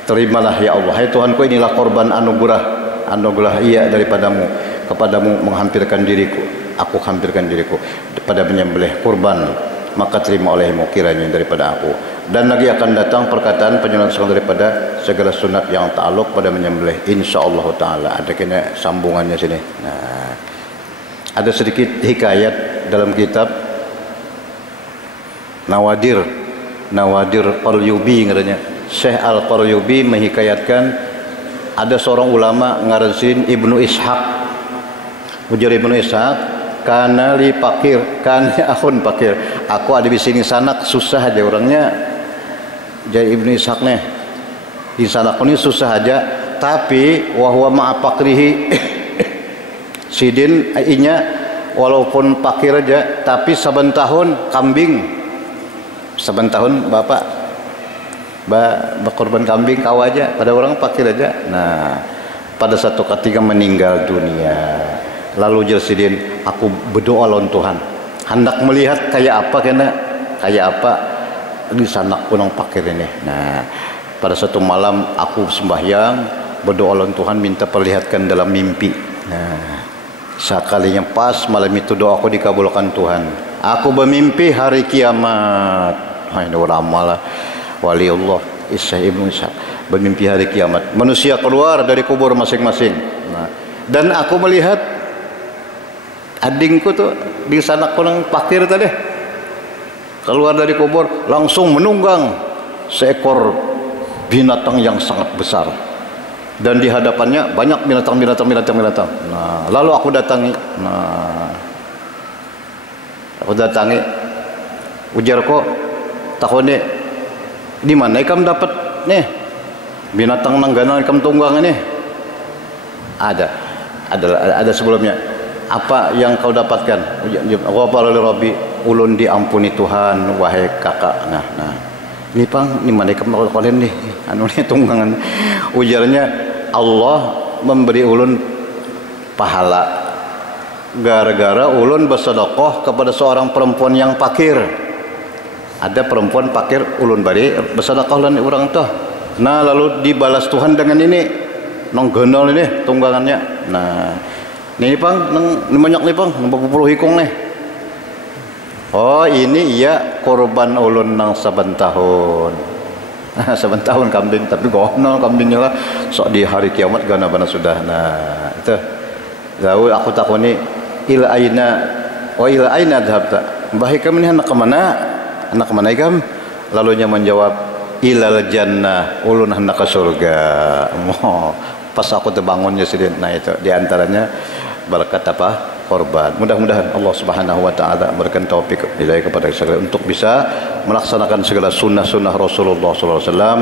Terimalah ya Allah. Hai Tuhanku, inilah korban anugerah ia daripadamu, kepadamu menghampirkan diriku. Aku hampirkan diriku pada menyembelih kurban, maka terima olehmu kiranya daripada aku. Dan lagi akan datang perkataan penyelesaian daripada segala sunat yang ta'aluk pada menyembelih, insyaallah taala. Ada kena sambungannya sini. Nah, ada sedikit hikayat dalam kitab Nawadir Qaryubi katanya. Syekh Al-Qaryubi menghikayatkan ada seorang ulama ngaransin Ibnu Ishaq. Ujar Ibnu Ishaq, kana li fakir, kana akhun fakir. Aku ada di sini sanak susah aja orangnya. Jadi Ibnu Ishaq nih. Di sanak ini susah aja, tapi wa huwa ma'a fakrihi sidin inya walaupun fakir aja, tapi saben tahun kambing. Saben tahun bapak berkorban kambing kau aja pada orang fakir aja. Nah, pada satu ketika meninggal dunia, lalu Jersidin, aku berdoa lawan Tuhan, hendak melihat kayak apa di sana kunang fakir ini. Nah, pada satu malam aku sembahyang berdoa lawan Tuhan, minta perlihatkan dalam mimpi. Nah, sekalinya pas malam itu doaku dikabulkan Tuhan. Aku bermimpi hari kiamat. Ini orang malah wali Allah Ibnu Ishaq bermimpi hari kiamat. Manusia keluar dari kubur masing-masing. Nah, dan aku melihat adingku tuh di sana kurang fakir tadi keluar dari kubur langsung menunggang seekor binatang yang sangat besar. Dan di hadapannya banyak binatang. Nah, lalu aku datangi. Ujar kok takone Di mana ikam dapat nih binatang nanggana ikam tunggang ini? Ada sebelumnya. Apa yang kau dapatkan? Ghafara li Rabbi, ulun diampuni Tuhan wahai kakak. Nah. Ini pang, ini mana ikam kalian nih? Anu nih tunggangan. Ujarnya Allah memberi ulun pahala gara-gara ulun bersedekah kepada seorang perempuan yang fakir. Ada perempuan fakir, ulun bari bersedekah lan urang tuh. Nah, lalu dibalas Tuhan dengan ini nong genol ini tunggangannya. Nah, ini pang nang banyak nih pang, 40 hikung nih. Oh, ini iya korban ulun nang saban tahun. Saban tahun kambing, tapi gono kambingnya lah sok di hari kiamat gana bana sudah. Nah, itu. Lalu aku takuni ila aina dhabta. Mbah ikam ini anak kemana? Anak kemana ikam? Lalunya menjawab ilal jannah, ulun hendak ke surga. Pas aku terbangunnya sedih. Nah itu diantaranya berkat apa? Korban. Mudah-mudahan Allah Subhanahu wa taala berikan taufik hidayah kepada kita untuk bisa melaksanakan segala sunnah-sunnah Rasulullah sallallahu alaihi wasallam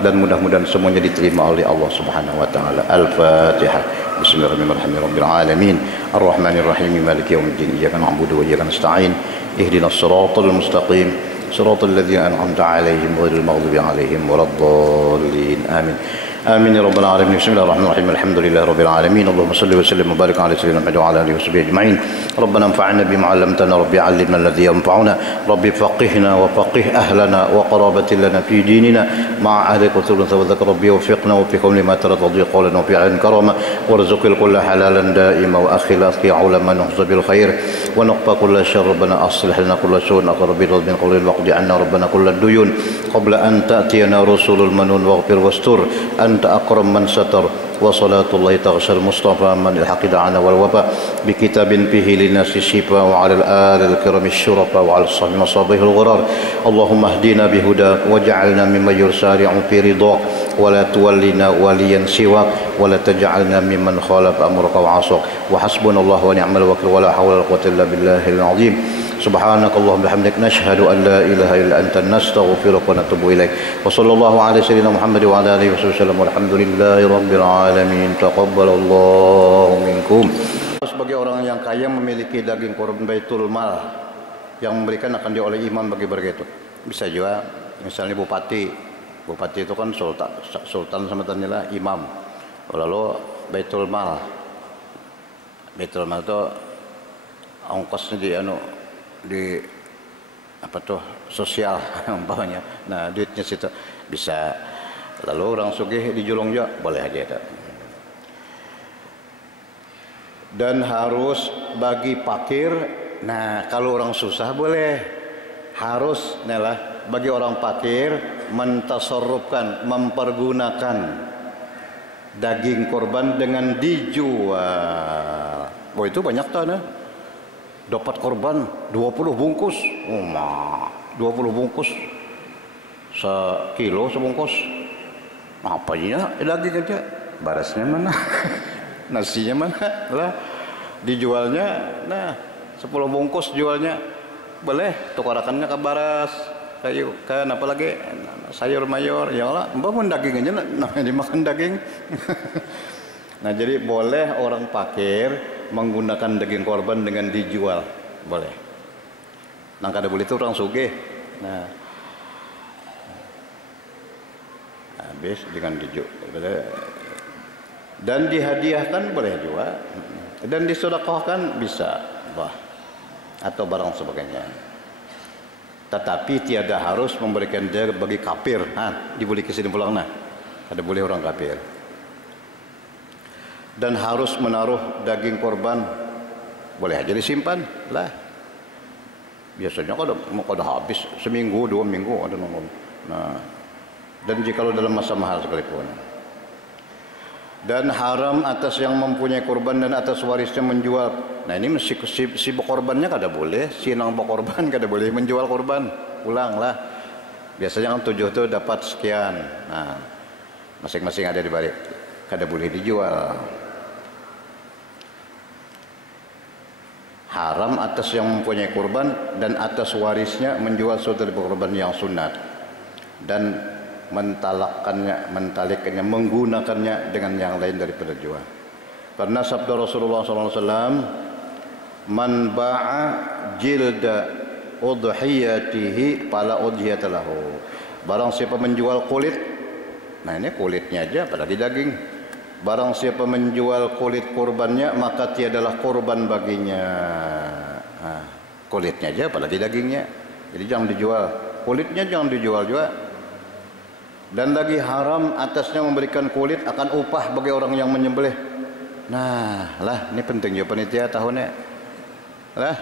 dan mudah-mudahan semuanya diterima oleh Allah Subhanahu wa taala. Al-Fatihah. Bismillahirrahmanirrahim. Rabbil alamin. Arrahmanir rahim. Maliki yaumiddin. Iyyaka na'budu wa iyyaka nasta'in. Ihdinas siratal mustaqim. Siratal ladzina an'amta 'alaihim ghairil maghdubi 'alaihim waladdallin. Amin. آمين يا رب العالمين. بسم الله الرحمن الرحيم. الحمد لله رب العالمين. اللهم صل وسلم وبارك على سيدنا محمد وعلى اله وصحبه اجمعين. ربنا انفعنا بما علمتنا، رب علمنا الذي ينفعنا، رب فقهنا وفقه اهلنا وقرابة لنا في ديننا مع اهلك وتوبنا وذكر ربي وفقنا وفقهم لما ترضى قولا وفي عين كرما وارزق الكل حلالا دائما واخل اخي علما نحظى بالخير ونقبى كل شر. ربنا اصلح لنا كل سوء اقر بالرضا من قول واقض عنا ربنا كل الديون قبل ان تاتينا رسول المنون واغفر واستر أنت أكرم من ستر. وصلاة الله تغشى المصطفى من الحق دعانا والوفاء بكتاب فيه للناس الشفاء وعلى الآل الكرم الشرفاء وعلى الصحب مصابيه الغرار. اللهم اهدنا بهداك واجعلنا ممن يسارع في رضاك ولا تولنا وليا سواك ولا تجعلنا ممن خالف أمرك وعصاك. وحسبنا الله ونعم الوكيل ولا حول ولا قوة إلا بالله العظيم. سبحانك اللهم وبحمدك نشهد أن لا إله إلا أنت نستغفرك ونتوب إليك. وصلى الله على سيدنا محمد وعلى آله وسلم والحمد لله رب العالمين. تقبل الله منكم. Sebagai orang yang kaya memiliki daging korban baitul mal yang memberikan akan dia oleh imam bagi mereka itu. Bisa juga misalnya bupati itu kan sultan sama tanya imam. Lalu baitul mal itu ongkosnya di apa tuh sosial umpamanya. Nah duitnya situ bisa. Lalu orang sugih dijulung juga boleh aja itu. Dan harus bagi fakir. Nah kalau orang susah boleh. Harus lah bagi orang fakir mentasarrufkan, mempergunakan daging korban dengan dijual. Oh itu banyak tanah. Dapat korban 20 bungkus. 20 bungkus. Sekilo sebungkus. Apa ya daging aja. Barasnya mana? Nasinya mana? Lah dijualnya nah 10 bungkus jualnya. Boleh tukarakannya ke baras. Kan apalagi sayur mayur ya Allah, pun daging aja namanya dimakan daging. Nah, jadi boleh orang fakir menggunakan daging korban dengan dijual, boleh. Nang kada boleh itu orang sugih. Nah, habis dengan dijual. Dan dihadiahkan boleh juga. Dan disedekahkan bisa, atau barang sebagainya. Tetapi tiada harus memberikan dia bagi kafir. Nah, dibeli ke sini pulang nah. Kada boleh orang kafir. Dan harus menaruh daging korban boleh aja disimpan lah. Biasanya kada habis seminggu 2 minggu ada nongol. Nah, dan jikalau dalam masa mahal sekalipun. Dan haram atas yang mempunyai korban dan atas warisnya menjual. Nah ini si korbannya kada boleh, si nang korban kada boleh menjual korban. Ulang lah. Biasanya kan 7 tu dapat sekian. Nah, masing-masing ada di balik. Kada boleh dijual. Haram atas yang mempunyai korban dan atas warisnya menjual suatu korban yang sunat. dan mentalikannya, menggunakannya dengan yang lain daripada jual. Karena sabda Rasulullah SAW, man ba'a jilda udhiyatihi fala udhiyata lahu. Barang siapa menjual kulit, nah ini kulitnya aja apalagi daging. Barang siapa menjual kulit kurbannya, maka tiadalah kurban baginya. Nah, kulitnya aja apalagi dagingnya. Jadi jangan dijual, kulitnya jangan dijual juga. Dan lagi haram atasnya memberikan kulit akan upah bagi orang yang menyembelih. Nah lah, ini penting juga panitia tahunnya lah,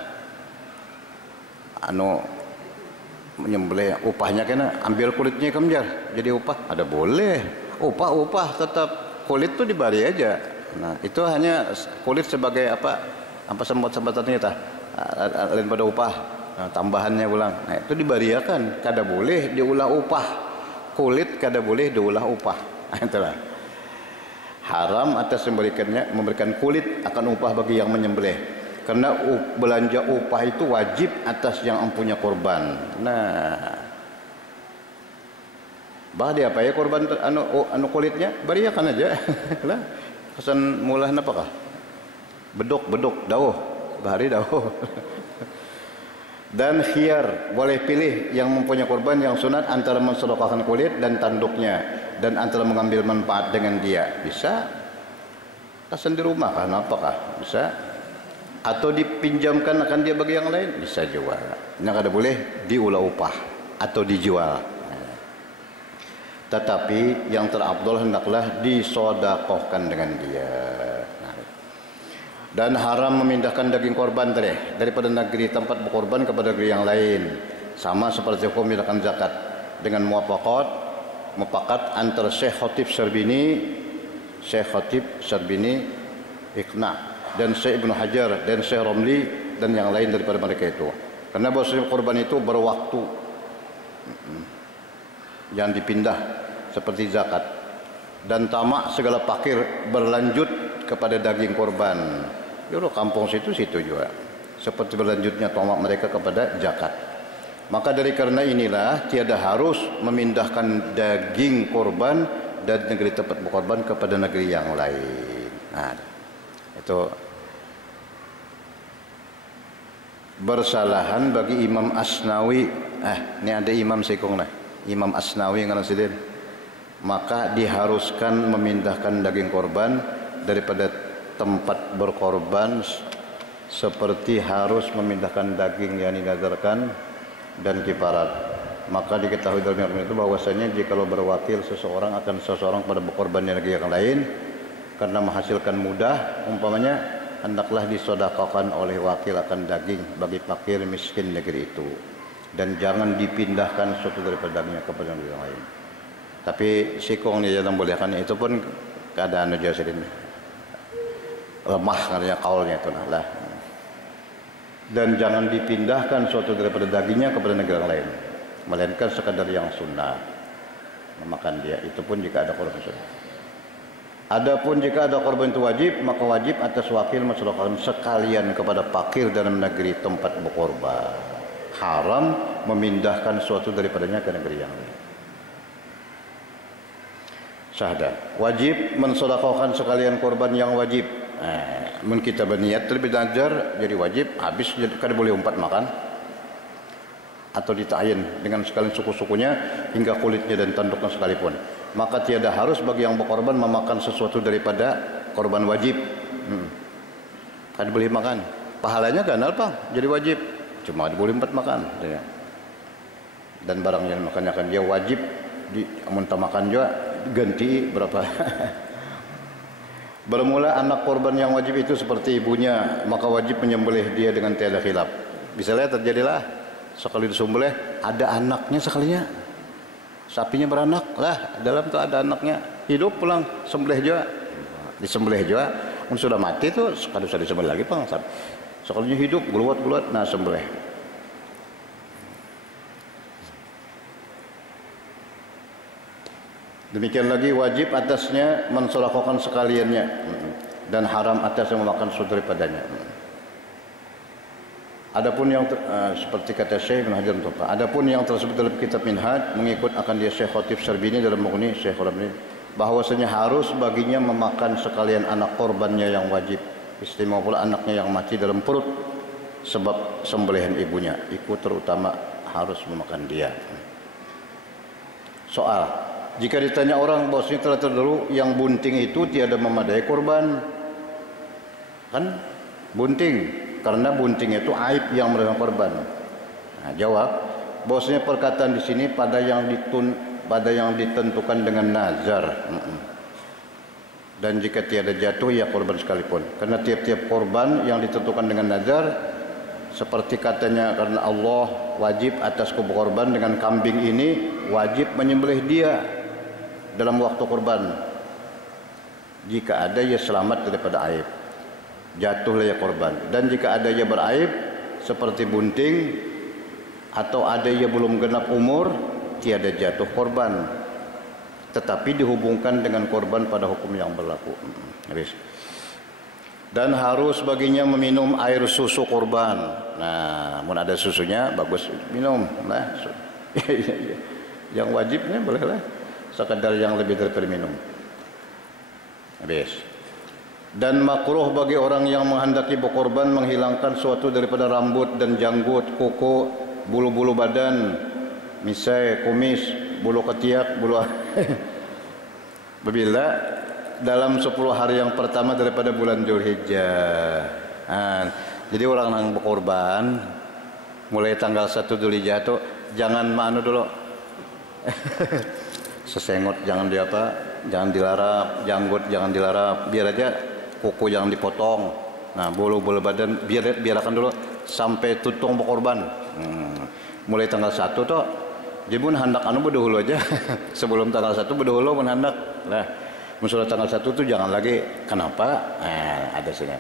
menyembelih upahnya kena ambil kulitnya kemjar jadi upah, ada boleh upah tetap kulit tuh dibari aja. Nah itu hanya kulit sebagai apa sempat-sempatannya lain pada upah, nah, tambahannya ulang, nah itu dibariakan, kada boleh diulah upah kulit, kada boleh diulah upah. Nah, itulah haram atas memberikan kulit akan upah bagi yang menyembelih, karena belanja upah itu wajib atas yang mempunyai korban. Nah bah dia apa ya korban anu kulitnya bariakan aja lah, kesan mulah napakah bedok dauh bahari dauh. Dan khiyar, boleh pilih yang mempunyai korban yang sunat antara mensedekahkan kulit dan tanduknya, dan antara mengambil manfaat dengan dia. Bisa kesan di rumah kah apakah bisa, atau dipinjamkan akan dia bagi yang lain, bisa juga. Yang kada boleh diulah upah atau dijual. Tetapi yang terafdal hendaklah disodakohkan dengan dia. Dan haram memindahkan daging korban daripada negeri tempat berkorban kepada negeri yang lain, sama seperti hukum memindahkan zakat dengan mufakat antara Syekh Khatib Syarbini Iqna dan Syekh Ibnu Hajar dan Syekh Romli dan yang lain daripada mereka itu. Karena bahwa korban itu berwaktu, yang dipindah seperti zakat, dan tamak segala fakir berlanjut kepada daging korban. Yaudah kampung situ juga seperti berlanjutnya tamak mereka kepada zakat. Maka dari karena inilah tiada harus memindahkan daging korban dari negeri tempat berkorban kepada negeri yang lain. Nah, itu bersalahan bagi Imam Asnawi. Ini ada Imam Sekong lah, Imam Asnawi ngaran sidin. Maka diharuskan memindahkan daging korban daripada tempat berkorban seperti harus memindahkan daging yang dinadarkan dan kifarat. Maka diketahui dalam ilmu itu bahwasanya jika berwakil seseorang pada berkorban di negeri yang lain karena menghasilkan mudah, umpamanya hendaklah disedekahkan oleh wakil akan daging bagi fakir miskin negeri itu, dan jangan dipindahkan suatu daripada dagingnya kepada negeri yang lain. Tapi sikong dia jangan bolehkan, itu pun keadaan aja sedin lemah karena kaulnya itu lah. Dan jangan dipindahkan suatu daripada dagingnya kepada negara lain, melainkan sekadar yang sunnah memakan dia, itu pun jika ada korban sunnah. Adapun jika ada korban itu wajib, maka wajib atas wakil mensedekahkan sekalian kepada fakir dalam negeri tempat berkorban. Haram memindahkan suatu daripadanya ke negeri yang lain. Syahadat, wajib mensedekahkan sekalian korban yang wajib. Mun kita berniat terlebih dahulu jadi wajib, habis kada boleh umpat makan atau ditayin dengan sekalian suku-sukunya hingga kulitnya dan tanduknya sekalipun. Maka tiada harus bagi yang berkorban memakan sesuatu daripada korban wajib. Kada boleh makan, pahalanya kan apa? Jadi wajib, cuma boleh umpat makan. Dan barang yang makannya kan dia wajib muntah makan juga ganti berapa. Bermula anak korban yang wajib itu seperti ibunya, maka wajib menyembelih dia dengan tiada khilaf. Misalnya terjadilah sekali disembelih ada anaknya sekalinya, sapinya beranak lah, dalam tu ada anaknya hidup pulang, sembelih juga, disembelih juga. Sudah mati tu kada usah disembelih lagi pang, sekalinya hidup geluat nah sembelih. Demikian lagi wajib atasnya mensedekahkan sekaliannya, dan haram atasnya memakan sesuatu daripadanya. Adapun yang seperti kata Syekh Ibn Hajar adapun yang tersebut dalam kitab Minhaj mengikut akan dia Syekh Khatib Syarbini dalam Mughni Syekh Rabi bahwasanya harus baginya memakan sekalian anak korbannya yang wajib, istimewa pula anaknya yang mati dalam perut sebab sembelihan ibunya, ikut terutama harus memakan dia. Soal, jika ditanya orang bahwasanya telah terdahulu yang bunting itu tiada memadai korban, kan bunting, karena bunting itu aib yang merupakan korban. Nah, jawab bahwasanya perkataan di sini pada yang ditentukan dengan nazar. Dan jika tiada jatuh ya korban sekalipun, karena tiap-tiap korban yang ditentukan dengan nazar, seperti katanya karena Allah wajib atas korban dengan kambing ini wajib menyembelih dia dalam waktu korban. Jika ada ia selamat daripada aib, jatuhlah ya korban. Dan jika ada ia beraib seperti bunting atau ada ia belum genap umur, tiada jatuh korban, tetapi dihubungkan dengan korban pada hukum yang berlaku. Habis. Dan harus baginya meminum air susu korban. Nah, mun ada susunya bagus minum lah. Yang wajibnya bolehlah sekadar yang lebih daripada minum. Habis. Dan makruh bagi orang yang menghendaki berkorban menghilangkan suatu daripada rambut dan janggut, kuku, bulu-bulu badan, misai, kumis, bulu ketiak, bulu bila dalam 10 hari yang pertama daripada bulan Dzulhijjah. Jadi orang yang berkorban mulai tanggal 1 Dzulhijjah itu jangan manu dulu. Sesengot jangan jangan dilarap, janggut jangan dilarap, biar aja kuku jangan dipotong. Nah, bulu-bulu badan biarkan dulu sampai tutung berkorban. Mulai tanggal 1 tuh jibun hendak anu berdahulu aja. Sebelum tanggal 1 berdahulu pun hendak. Nah, musulah tanggal 1 tuh jangan lagi. Kenapa? Ada sini.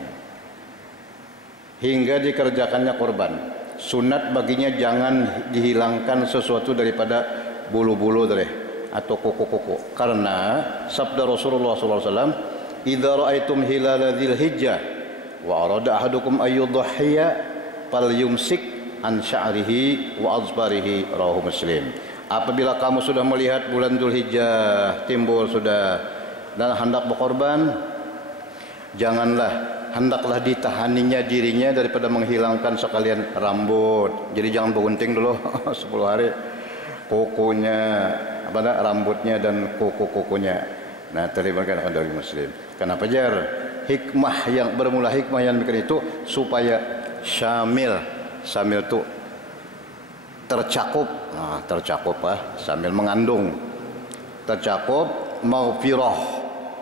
Hingga dikerjakannya korban. Sunat baginya jangan dihilangkan sesuatu daripada bulu-bulu atau kuku-kuku. Karena sabda Rasulullah SAW, "Idza ra'aitum hilala dzilhijjah wa arada ahadukum ayyudhhiya falyumsik an sya'rihi wa azbarihi," rawahu Muslim. Apabila kamu sudah melihat bulan Dzulhijjah timbul sudah dan hendak berkorban, hendaklah ditahaninya dirinya daripada menghilangkan sekalian rambut. Jadi jangan bergunting dulu 10 hari kukunya, rambutnya dan kuku-kukunya. Nah, terlibatkan dari Muslim. Kenapa jar? Hikmah yang bermula hikmah yang bikin itu supaya syamil itu tercakup. Nah, tercakup sambil mengandung. Tercakup maghfirah.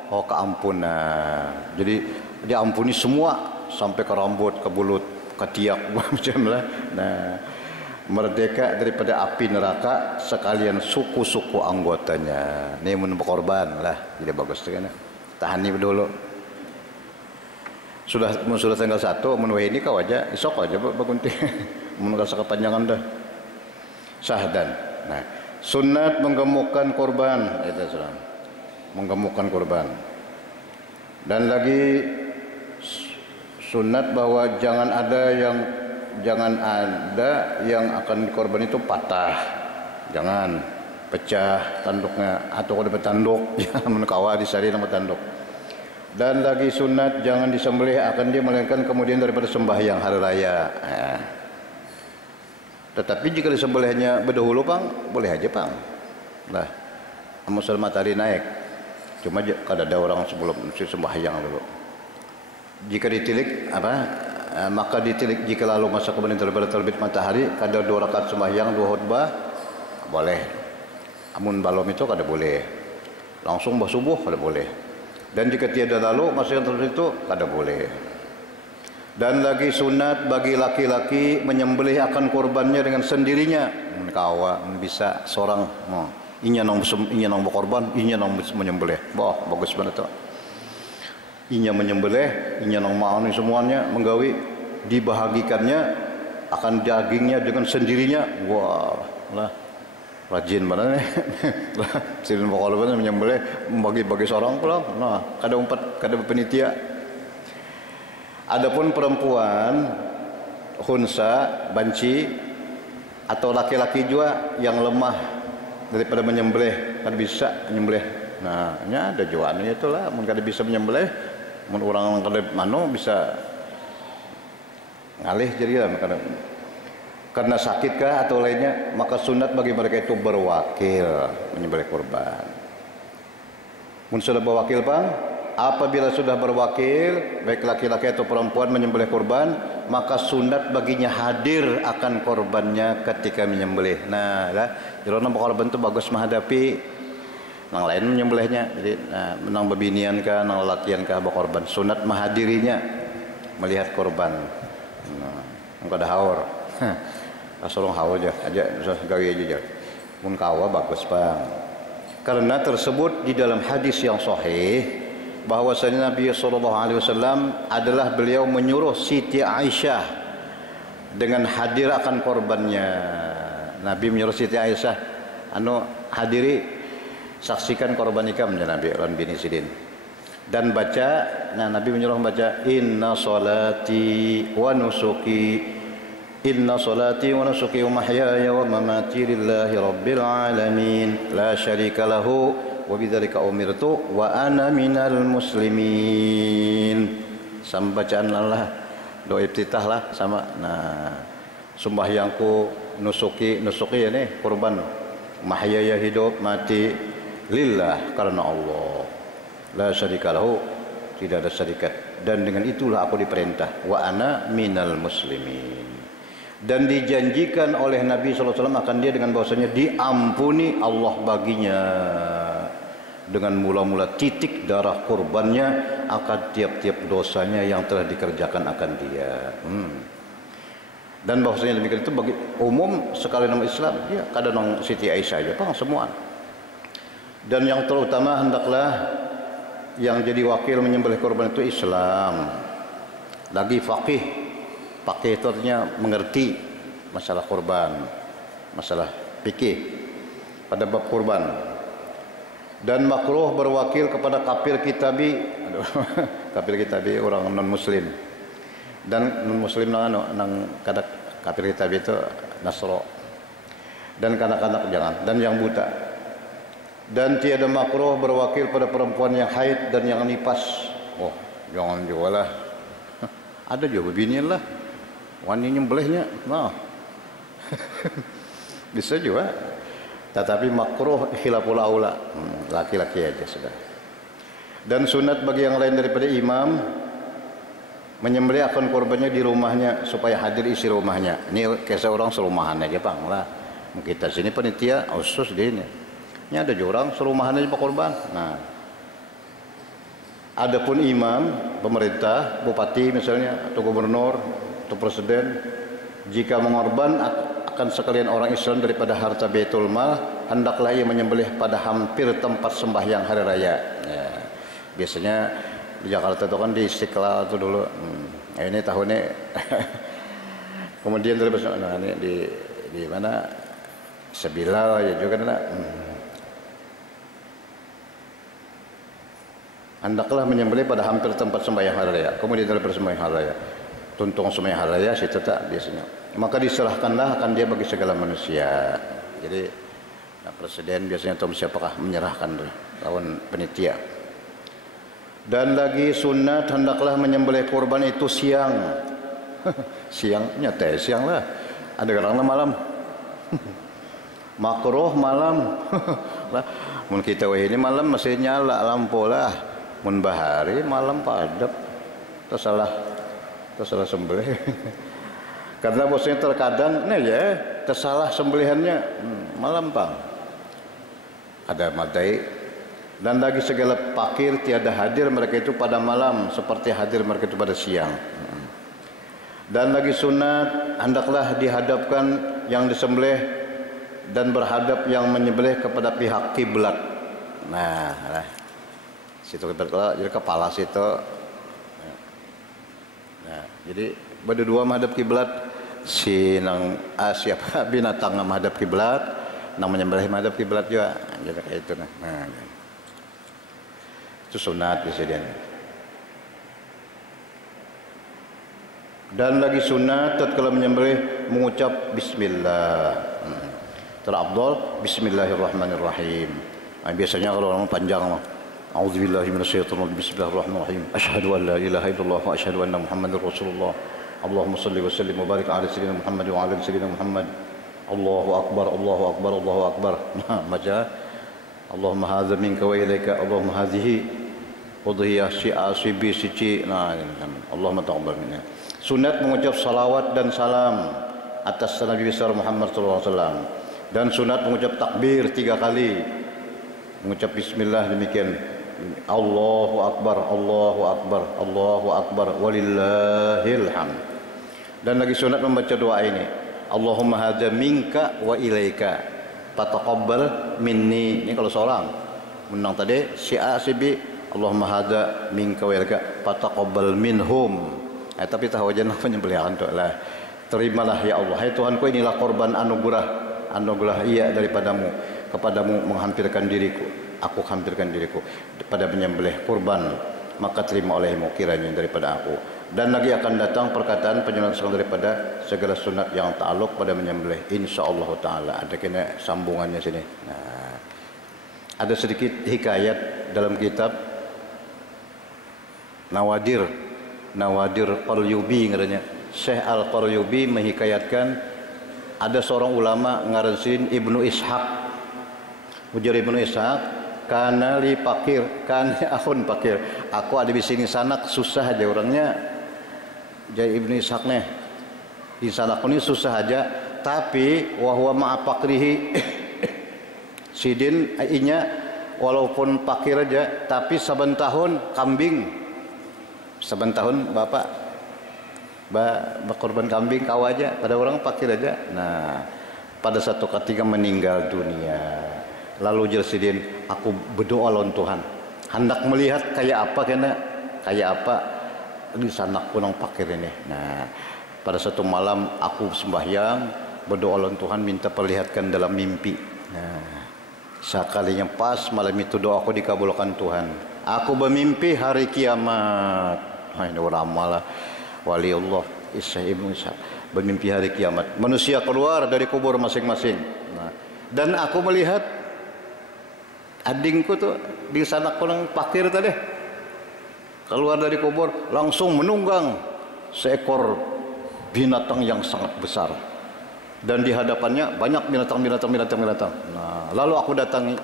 Oh, keampunan. Jadi diampuni semua sampai ke rambut, ke bulu, ke tiak macam lah. Nah, merdeka daripada api neraka sekalian suku-suku anggotanya. Ini mun berkorban lah. Jadi bagus kan. Tahani dulu. Sudah tanggal 1 mun ini kau aja esok aja bergunting. Mun rasa kepanjangan dah. Sahdan. Nah, sunat menggemukkan korban itu sudah. Menggemukkan korban. Dan lagi sunat bahwa jangan ada yang akan korban itu patah, jangan pecah tanduknya atau kalau bertanduk jangan menekawa disari nama tanduk. Dan lagi sunat jangan disembelih akan dia melainkan kemudian daripada sembahyang hari raya. Tetapi jika disembelihnya berdahulu boleh aja lah, amusal matahari naik. Cuma kada ada orang sebelum sembahyang dulu. Jika ditilik maka ditilik jika lalu masa kemudian daripada terbit matahari kada 2 rakaat sembahyang 2 khutbah boleh. Amun balom itu kada boleh. Langsung subuh kada boleh. Dan jika tiada lalu masa yang terbit itu kada boleh. Dan lagi sunat bagi laki-laki menyembelih akan korbannya dengan sendirinya. Kawa bisa seorang inya nang berkorban, inya nang menyembelih. Bagus banget tuh. Inya menyembelih, inya nang mau semuanya menggawi dibahagikannya akan dagingnya dengan sendirinya. Wah, lah rajin banget nih. Silin berkorban menyembelih bagi seorang pula. Nah, kada penitia. Adapun perempuan khunsa, banci, atau laki-laki juga yang lemah daripada menyembelih, kan bisa menyembelih. Nah, ada juga itulah, mun kada bisa menyembelih, mun orang kada mano bisa ngalih jadi lah karena sakit kah atau lainnya, maka sunat bagi mereka itu berwakil menyembelih kurban. Mun sudah berwakil Bang, apabila sudah berwakil baik laki-laki atau perempuan menyembelih kurban, maka sunat baginya hadir akan korbannya ketika menyembelih. Nah, jadi orang korban itu bagus menghadapi nang lain menyembelihnya. Jadi menang bebinian kah, nang lelakian kah berkorban, sunat menghadirinya melihat korban. Engkau ada haur. Asolong haur aja gawe aja. Mun kawa bagus Bang. Karena tersebut di dalam hadis yang sahih bahwasanya Nabi SAW adalah beliau menyuruh Siti Aisyah dengan hadir akan korbannya. Nabi menyuruh Siti Aisyah hadiri saksikan korban ikamnya Nabi lan bini Sidin, dan baca. Nah, Nabi menyuruh membaca inna salati wa nusuki inna salati wa nusuki wa mahyaya wa mamati lillahi rabbil alamin la syarika lahu wa bidzalika umirtu wa ana minal muslimin. Sama bacaan Allah doa iftitah lah sama. Nah, sembahyangku nusuki ya nih kurban, mahyaya hidup, mati lillah karena Allah, la syarika lahu tidak ada syarikat, dan dengan itulah aku diperintah wa ana minal muslimin. Dan dijanjikan oleh Nabi SAW akan dia dengan bahwasanya diampuni Allah baginya dengan mula-mula titik darah kurbannya akan tiap-tiap dosanya yang telah dikerjakan akan dia. Dan bahwasanya demikian itu bagi umum sekali nama Islam, ya kadang Siti Aisyah aja Bang semua. Dan yang terutama hendaklah yang jadi wakil menyembelih kurban itu Islam, lagi faqih itu artinya mengerti masalah kurban, masalah fikih pada bab kurban. Dan makruh berwakil kepada kafir kitabi. Kafir kitabi orang non muslim, dan non muslim nang kada kafir kitabi itu Nasro, dan kanak-kanak jangan, dan yang buta. Dan tiada makruh berwakil pada perempuan yang haid dan yang nifas. Oh, jangan juga lah. Ada juga beginian lah, wani nyembelihnya, nah bisa juga. Tetapi makruh khilaful aula, laki-laki aja sudah. Dan sunat bagi yang lain daripada imam menyembelih akun korbannya di rumahnya supaya hadir isi rumahnya. Ini kayak seorang serumahan aja Bang lah. Kita sini panitia khusus di ini. Ini ada orang serumahan aja Pak korban. Nah, adapun imam, pemerintah, bupati misalnya, atau gubernur, atau presiden, jika mengorban akan sekalian orang Islam daripada harta Baitul Mal, hendaklah ia menyembelih pada hampir tempat sembahyang hari raya. Ya, biasanya di Jakarta itu kan di Istiqlal itu dulu. Nah, ini tahunnya kemudian terus nah, ini di mana Sebilal ya juga nah. Hendaklah menyembelih pada hampir tempat sembahyang hari raya. Kemudian dari sembahyang hari raya, tuntung sembahyang hari raya situ tak biasanya. Maka diserahkanlah akan dia bagi segala manusia. Jadi presiden biasanya atau siapakah menyerahkan lawan penitia. Dan lagi sunat hendaklah menyembelih kurban itu siang. Siangnya teh siang lah. Ada kadang malam. Makruh malam. Mun kita ini malam masih nyala lampu lah. Mun bahari malam padap tersalah sembelih. Karena bosnya terkadang nih ya tersalah sembelihannya malam Bang. Ada madai. Dan lagi segala fakir tiada hadir mereka itu pada malam seperti hadir mereka itu pada siang. Dan lagi sunat hendaklah dihadapkan yang disembelih dan berhadap yang menyembelih kepada pihak kiblat. Nah, situ jadi kepala situ. Nah, jadi berdua menghadap kiblat, si nang siapa binatang menghadap kiblat, nang menyembelih menghadap kiblat juga. Jadi kayak itu nah. Itu sunat biasanya. Dan lagi sunat tatkala menyembelih mengucap bismillah. Terafdal bismillahirrahmanirrahim. Biasanya kalau orang panjang mah a'udzubillahi minasyaitonir rajim bismillahirrahmanirrahim. Asyhadu an la ilaha illallah wa asyhadu anna Muhammadar Rasulullah. Allahumma shalli wa sallim wa barik ala sayyidina Muhammad wa ala sayyidina Muhammad. Allahu akbar, Allahu akbar, Allahu akbar. Baca Allahumma hadza minka wa ilaika, Allahumma hadhihi udhiyah syi'a sibi sici. Nah, Allahumma taqabbal minna. Sunat mengucap salawat dan salam atas Nabi besar Muhammad sallallahu alaihi wasallam, dan sunat mengucap takbir 3 kali, mengucap bismillah demikian, Allahu akbar, Allahu akbar, Allahu akbar, walillahil hamd. Dan lagi sunat membaca doa ini, Allahumma hadza minka wa ilaika fataqabbal minni. Ini kalau seorang menang tadi syi'a sibi, Allahumma hadza minka wa ilaika fataqabbal minhum. Tapi tahu aja nak penyembelihan tu lah. Terimalah ya Allah, hai Tuhanku, inilah korban anugerah iya daripadamu, kepadamu menghampirkan diriku, aku hampirkan diriku pada penyembelih kurban, maka terima olehmu kiranya daripada aku. Dan lagi akan datang perkataan penjelasan daripada segala sunat yang ta'aluk pada menyembelih, insyaallah taala. Ada kena sambungannya sini. Nah, ada sedikit hikayat dalam kitab Nawadir Qaryubi ngaranya. Syekh Al-Qaryubi menghikayatkan ada seorang ulama ngaransin Ibnu Ishaq. Ujar Ibnu Ishaq, kana li fakir, kana akhun fakir. Aku ada di sini sanak susah aja orangnya. Jadi Ibnu Ishaq nih, di sanak ini susah aja, tapi wa huwa ma'a fakrihi sidin inya walaupun fakir aja, tapi saben tahun kambing. Saben tahun bapak berkorban kambing kau aja, pada orang fakir aja. Nah, pada satu ketika meninggal dunia, lalu Jersidin, aku berdoa lawan Tuhan, hendak melihat kayak apa di sana kunang fakir ini. Nah, pada satu malam aku sembahyang berdoa lawan Tuhan, minta perlihatkan dalam mimpi. Nah, sekalinya pas malam itu doaku dikabulkan Tuhan. Aku bermimpi hari kiamat. Ini orang malah wali Allah Ibnu Ishaq bermimpi hari kiamat, manusia keluar dari kubur masing-masing. Nah, dan aku melihat adingku tuh di sana kurang fakir tadi keluar dari kubur, langsung menunggang seekor binatang yang sangat besar, dan di hadapannya banyak binatang. Nah, lalu aku datangi.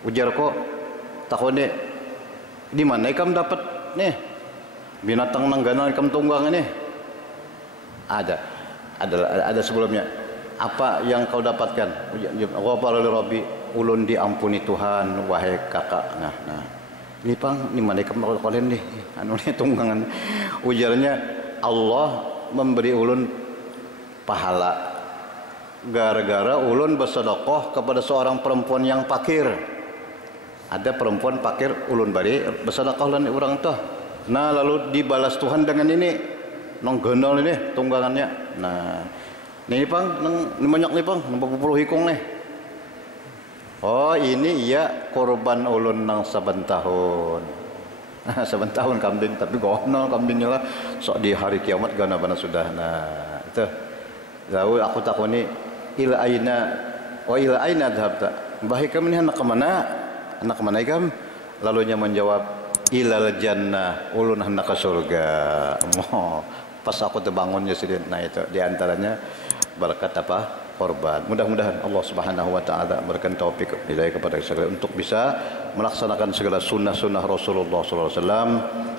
Ujarku, takut deh, di mana ikam dapat nih binatang nanggana ikam tunggang ini? Ada sebelumnya. Apa yang kau dapatkan? Ghafara li Rabbi, ulun diampuni Tuhan wahai kakak. Nah, ini pang, di mana ikam kalian nih? Anu nih tunggangan. Ujarnya, Allah memberi ulun pahala gara-gara ulun bersedekah kepada seorang perempuan yang fakir. Ada perempuan fakir, ulun bari bersedekah lan urang tuh. Nah, lalu dibalas Tuhan dengan ini, nong gendol ini tunggangannya. Nah, ini pang, nang banyak nih pang, 40 hikung nih. Oh, ini iya korban ulun nang saben tahun. Saben tahun kambing, tapi gono kambingnya lah. Sok di hari kiamat gana bana sudah. Nah, itu. Lalu aku takuni, ila aina dhabta? Bahik kami anak kemana? Anak kemana ikam? Lalunya menjawab, ilal jannah, ulun hendak ke surga. Pas aku terbangunnya sedih. Nah, itu diantaranya berkat apa? Korban. Mudah-mudahan Allah Subhanahu wa taala memberikan taufik hidayah kepada kita untuk bisa melaksanakan segala sunnah-sunnah Rasulullah sallallahu alaihi wasallam,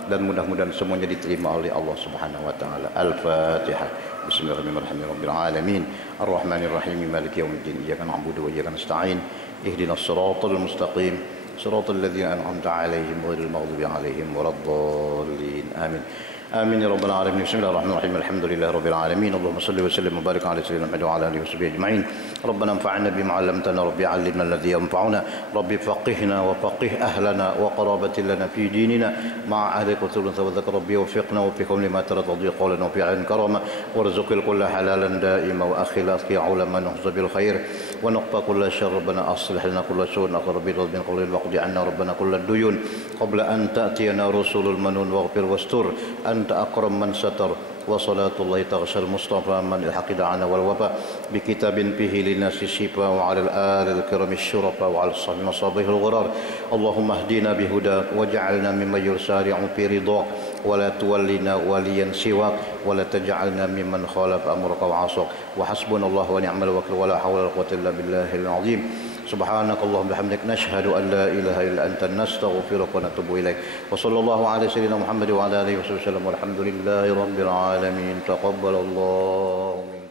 dan mudah-mudahan semuanya diterima oleh Allah Subhanahu wa taala. Al-Fatihah. Bismillahirrahmanirrahim. Rabbil alamin. Arrahmanirrahim. Maliki yaumiddin. Iyyaka na'budu wa iyyaka nasta'in. Ihdinas siratal mustaqim. Siratal ladzina an'amta 'alaihim ghairil maghdubi 'alaihim waladdallin. Amin. آمين يا رب العالمين. بسم الله الرحمن الرحيم. الحمد لله رب العالمين. اللهم صل وسلم وبارك على سيدنا محمد وعلى آله وصحبه أجمعين. ربنا انفعنا بما علمتنا، ربي علمنا الذي ينفعنا، ربي فقهنا وفقه أهلنا وقرابة لنا في ديننا مع أهلك وسلم وذكر ربي وفقنا وفقهم لما ترضى قولا وفعلا كرما، وارزق الكل حلالا دائما وأخي الأخي علما نحظى بالخير ونقطع كل شر. ربنا أصلح لنا كل سوء أخر برضا من قول الوقت عنا ربنا كل الديون قبل أن تأتينا رسول المنون واغفر واستر أنت أكرم من ستر. وصلاة الله تغشى المصطفى من الحق دعانا والوفاء بكتاب فيه للناس الشفاء وعلى الآل الكرم الشرفاء وعلى الصحب مصابه الغرار. اللهم اهدنا بهداك واجعلنا ممن يسارع في رضاك ولا تولنا وليا سواك ولا تجعلنا ممن خالف أمرك وعصاك. وحسبنا الله ونعم الوكيل ولا حول ولا قوة إلا بالله العظيم. سبحانك اللهم بحمدك نشهد أن لا إله إلا أنت نستغفرك ونتوب إليك. وصلى الله على سيدنا محمد وعلى آله وصحبه وسلم والحمد لله رب العالمين. تقبل الله منكم.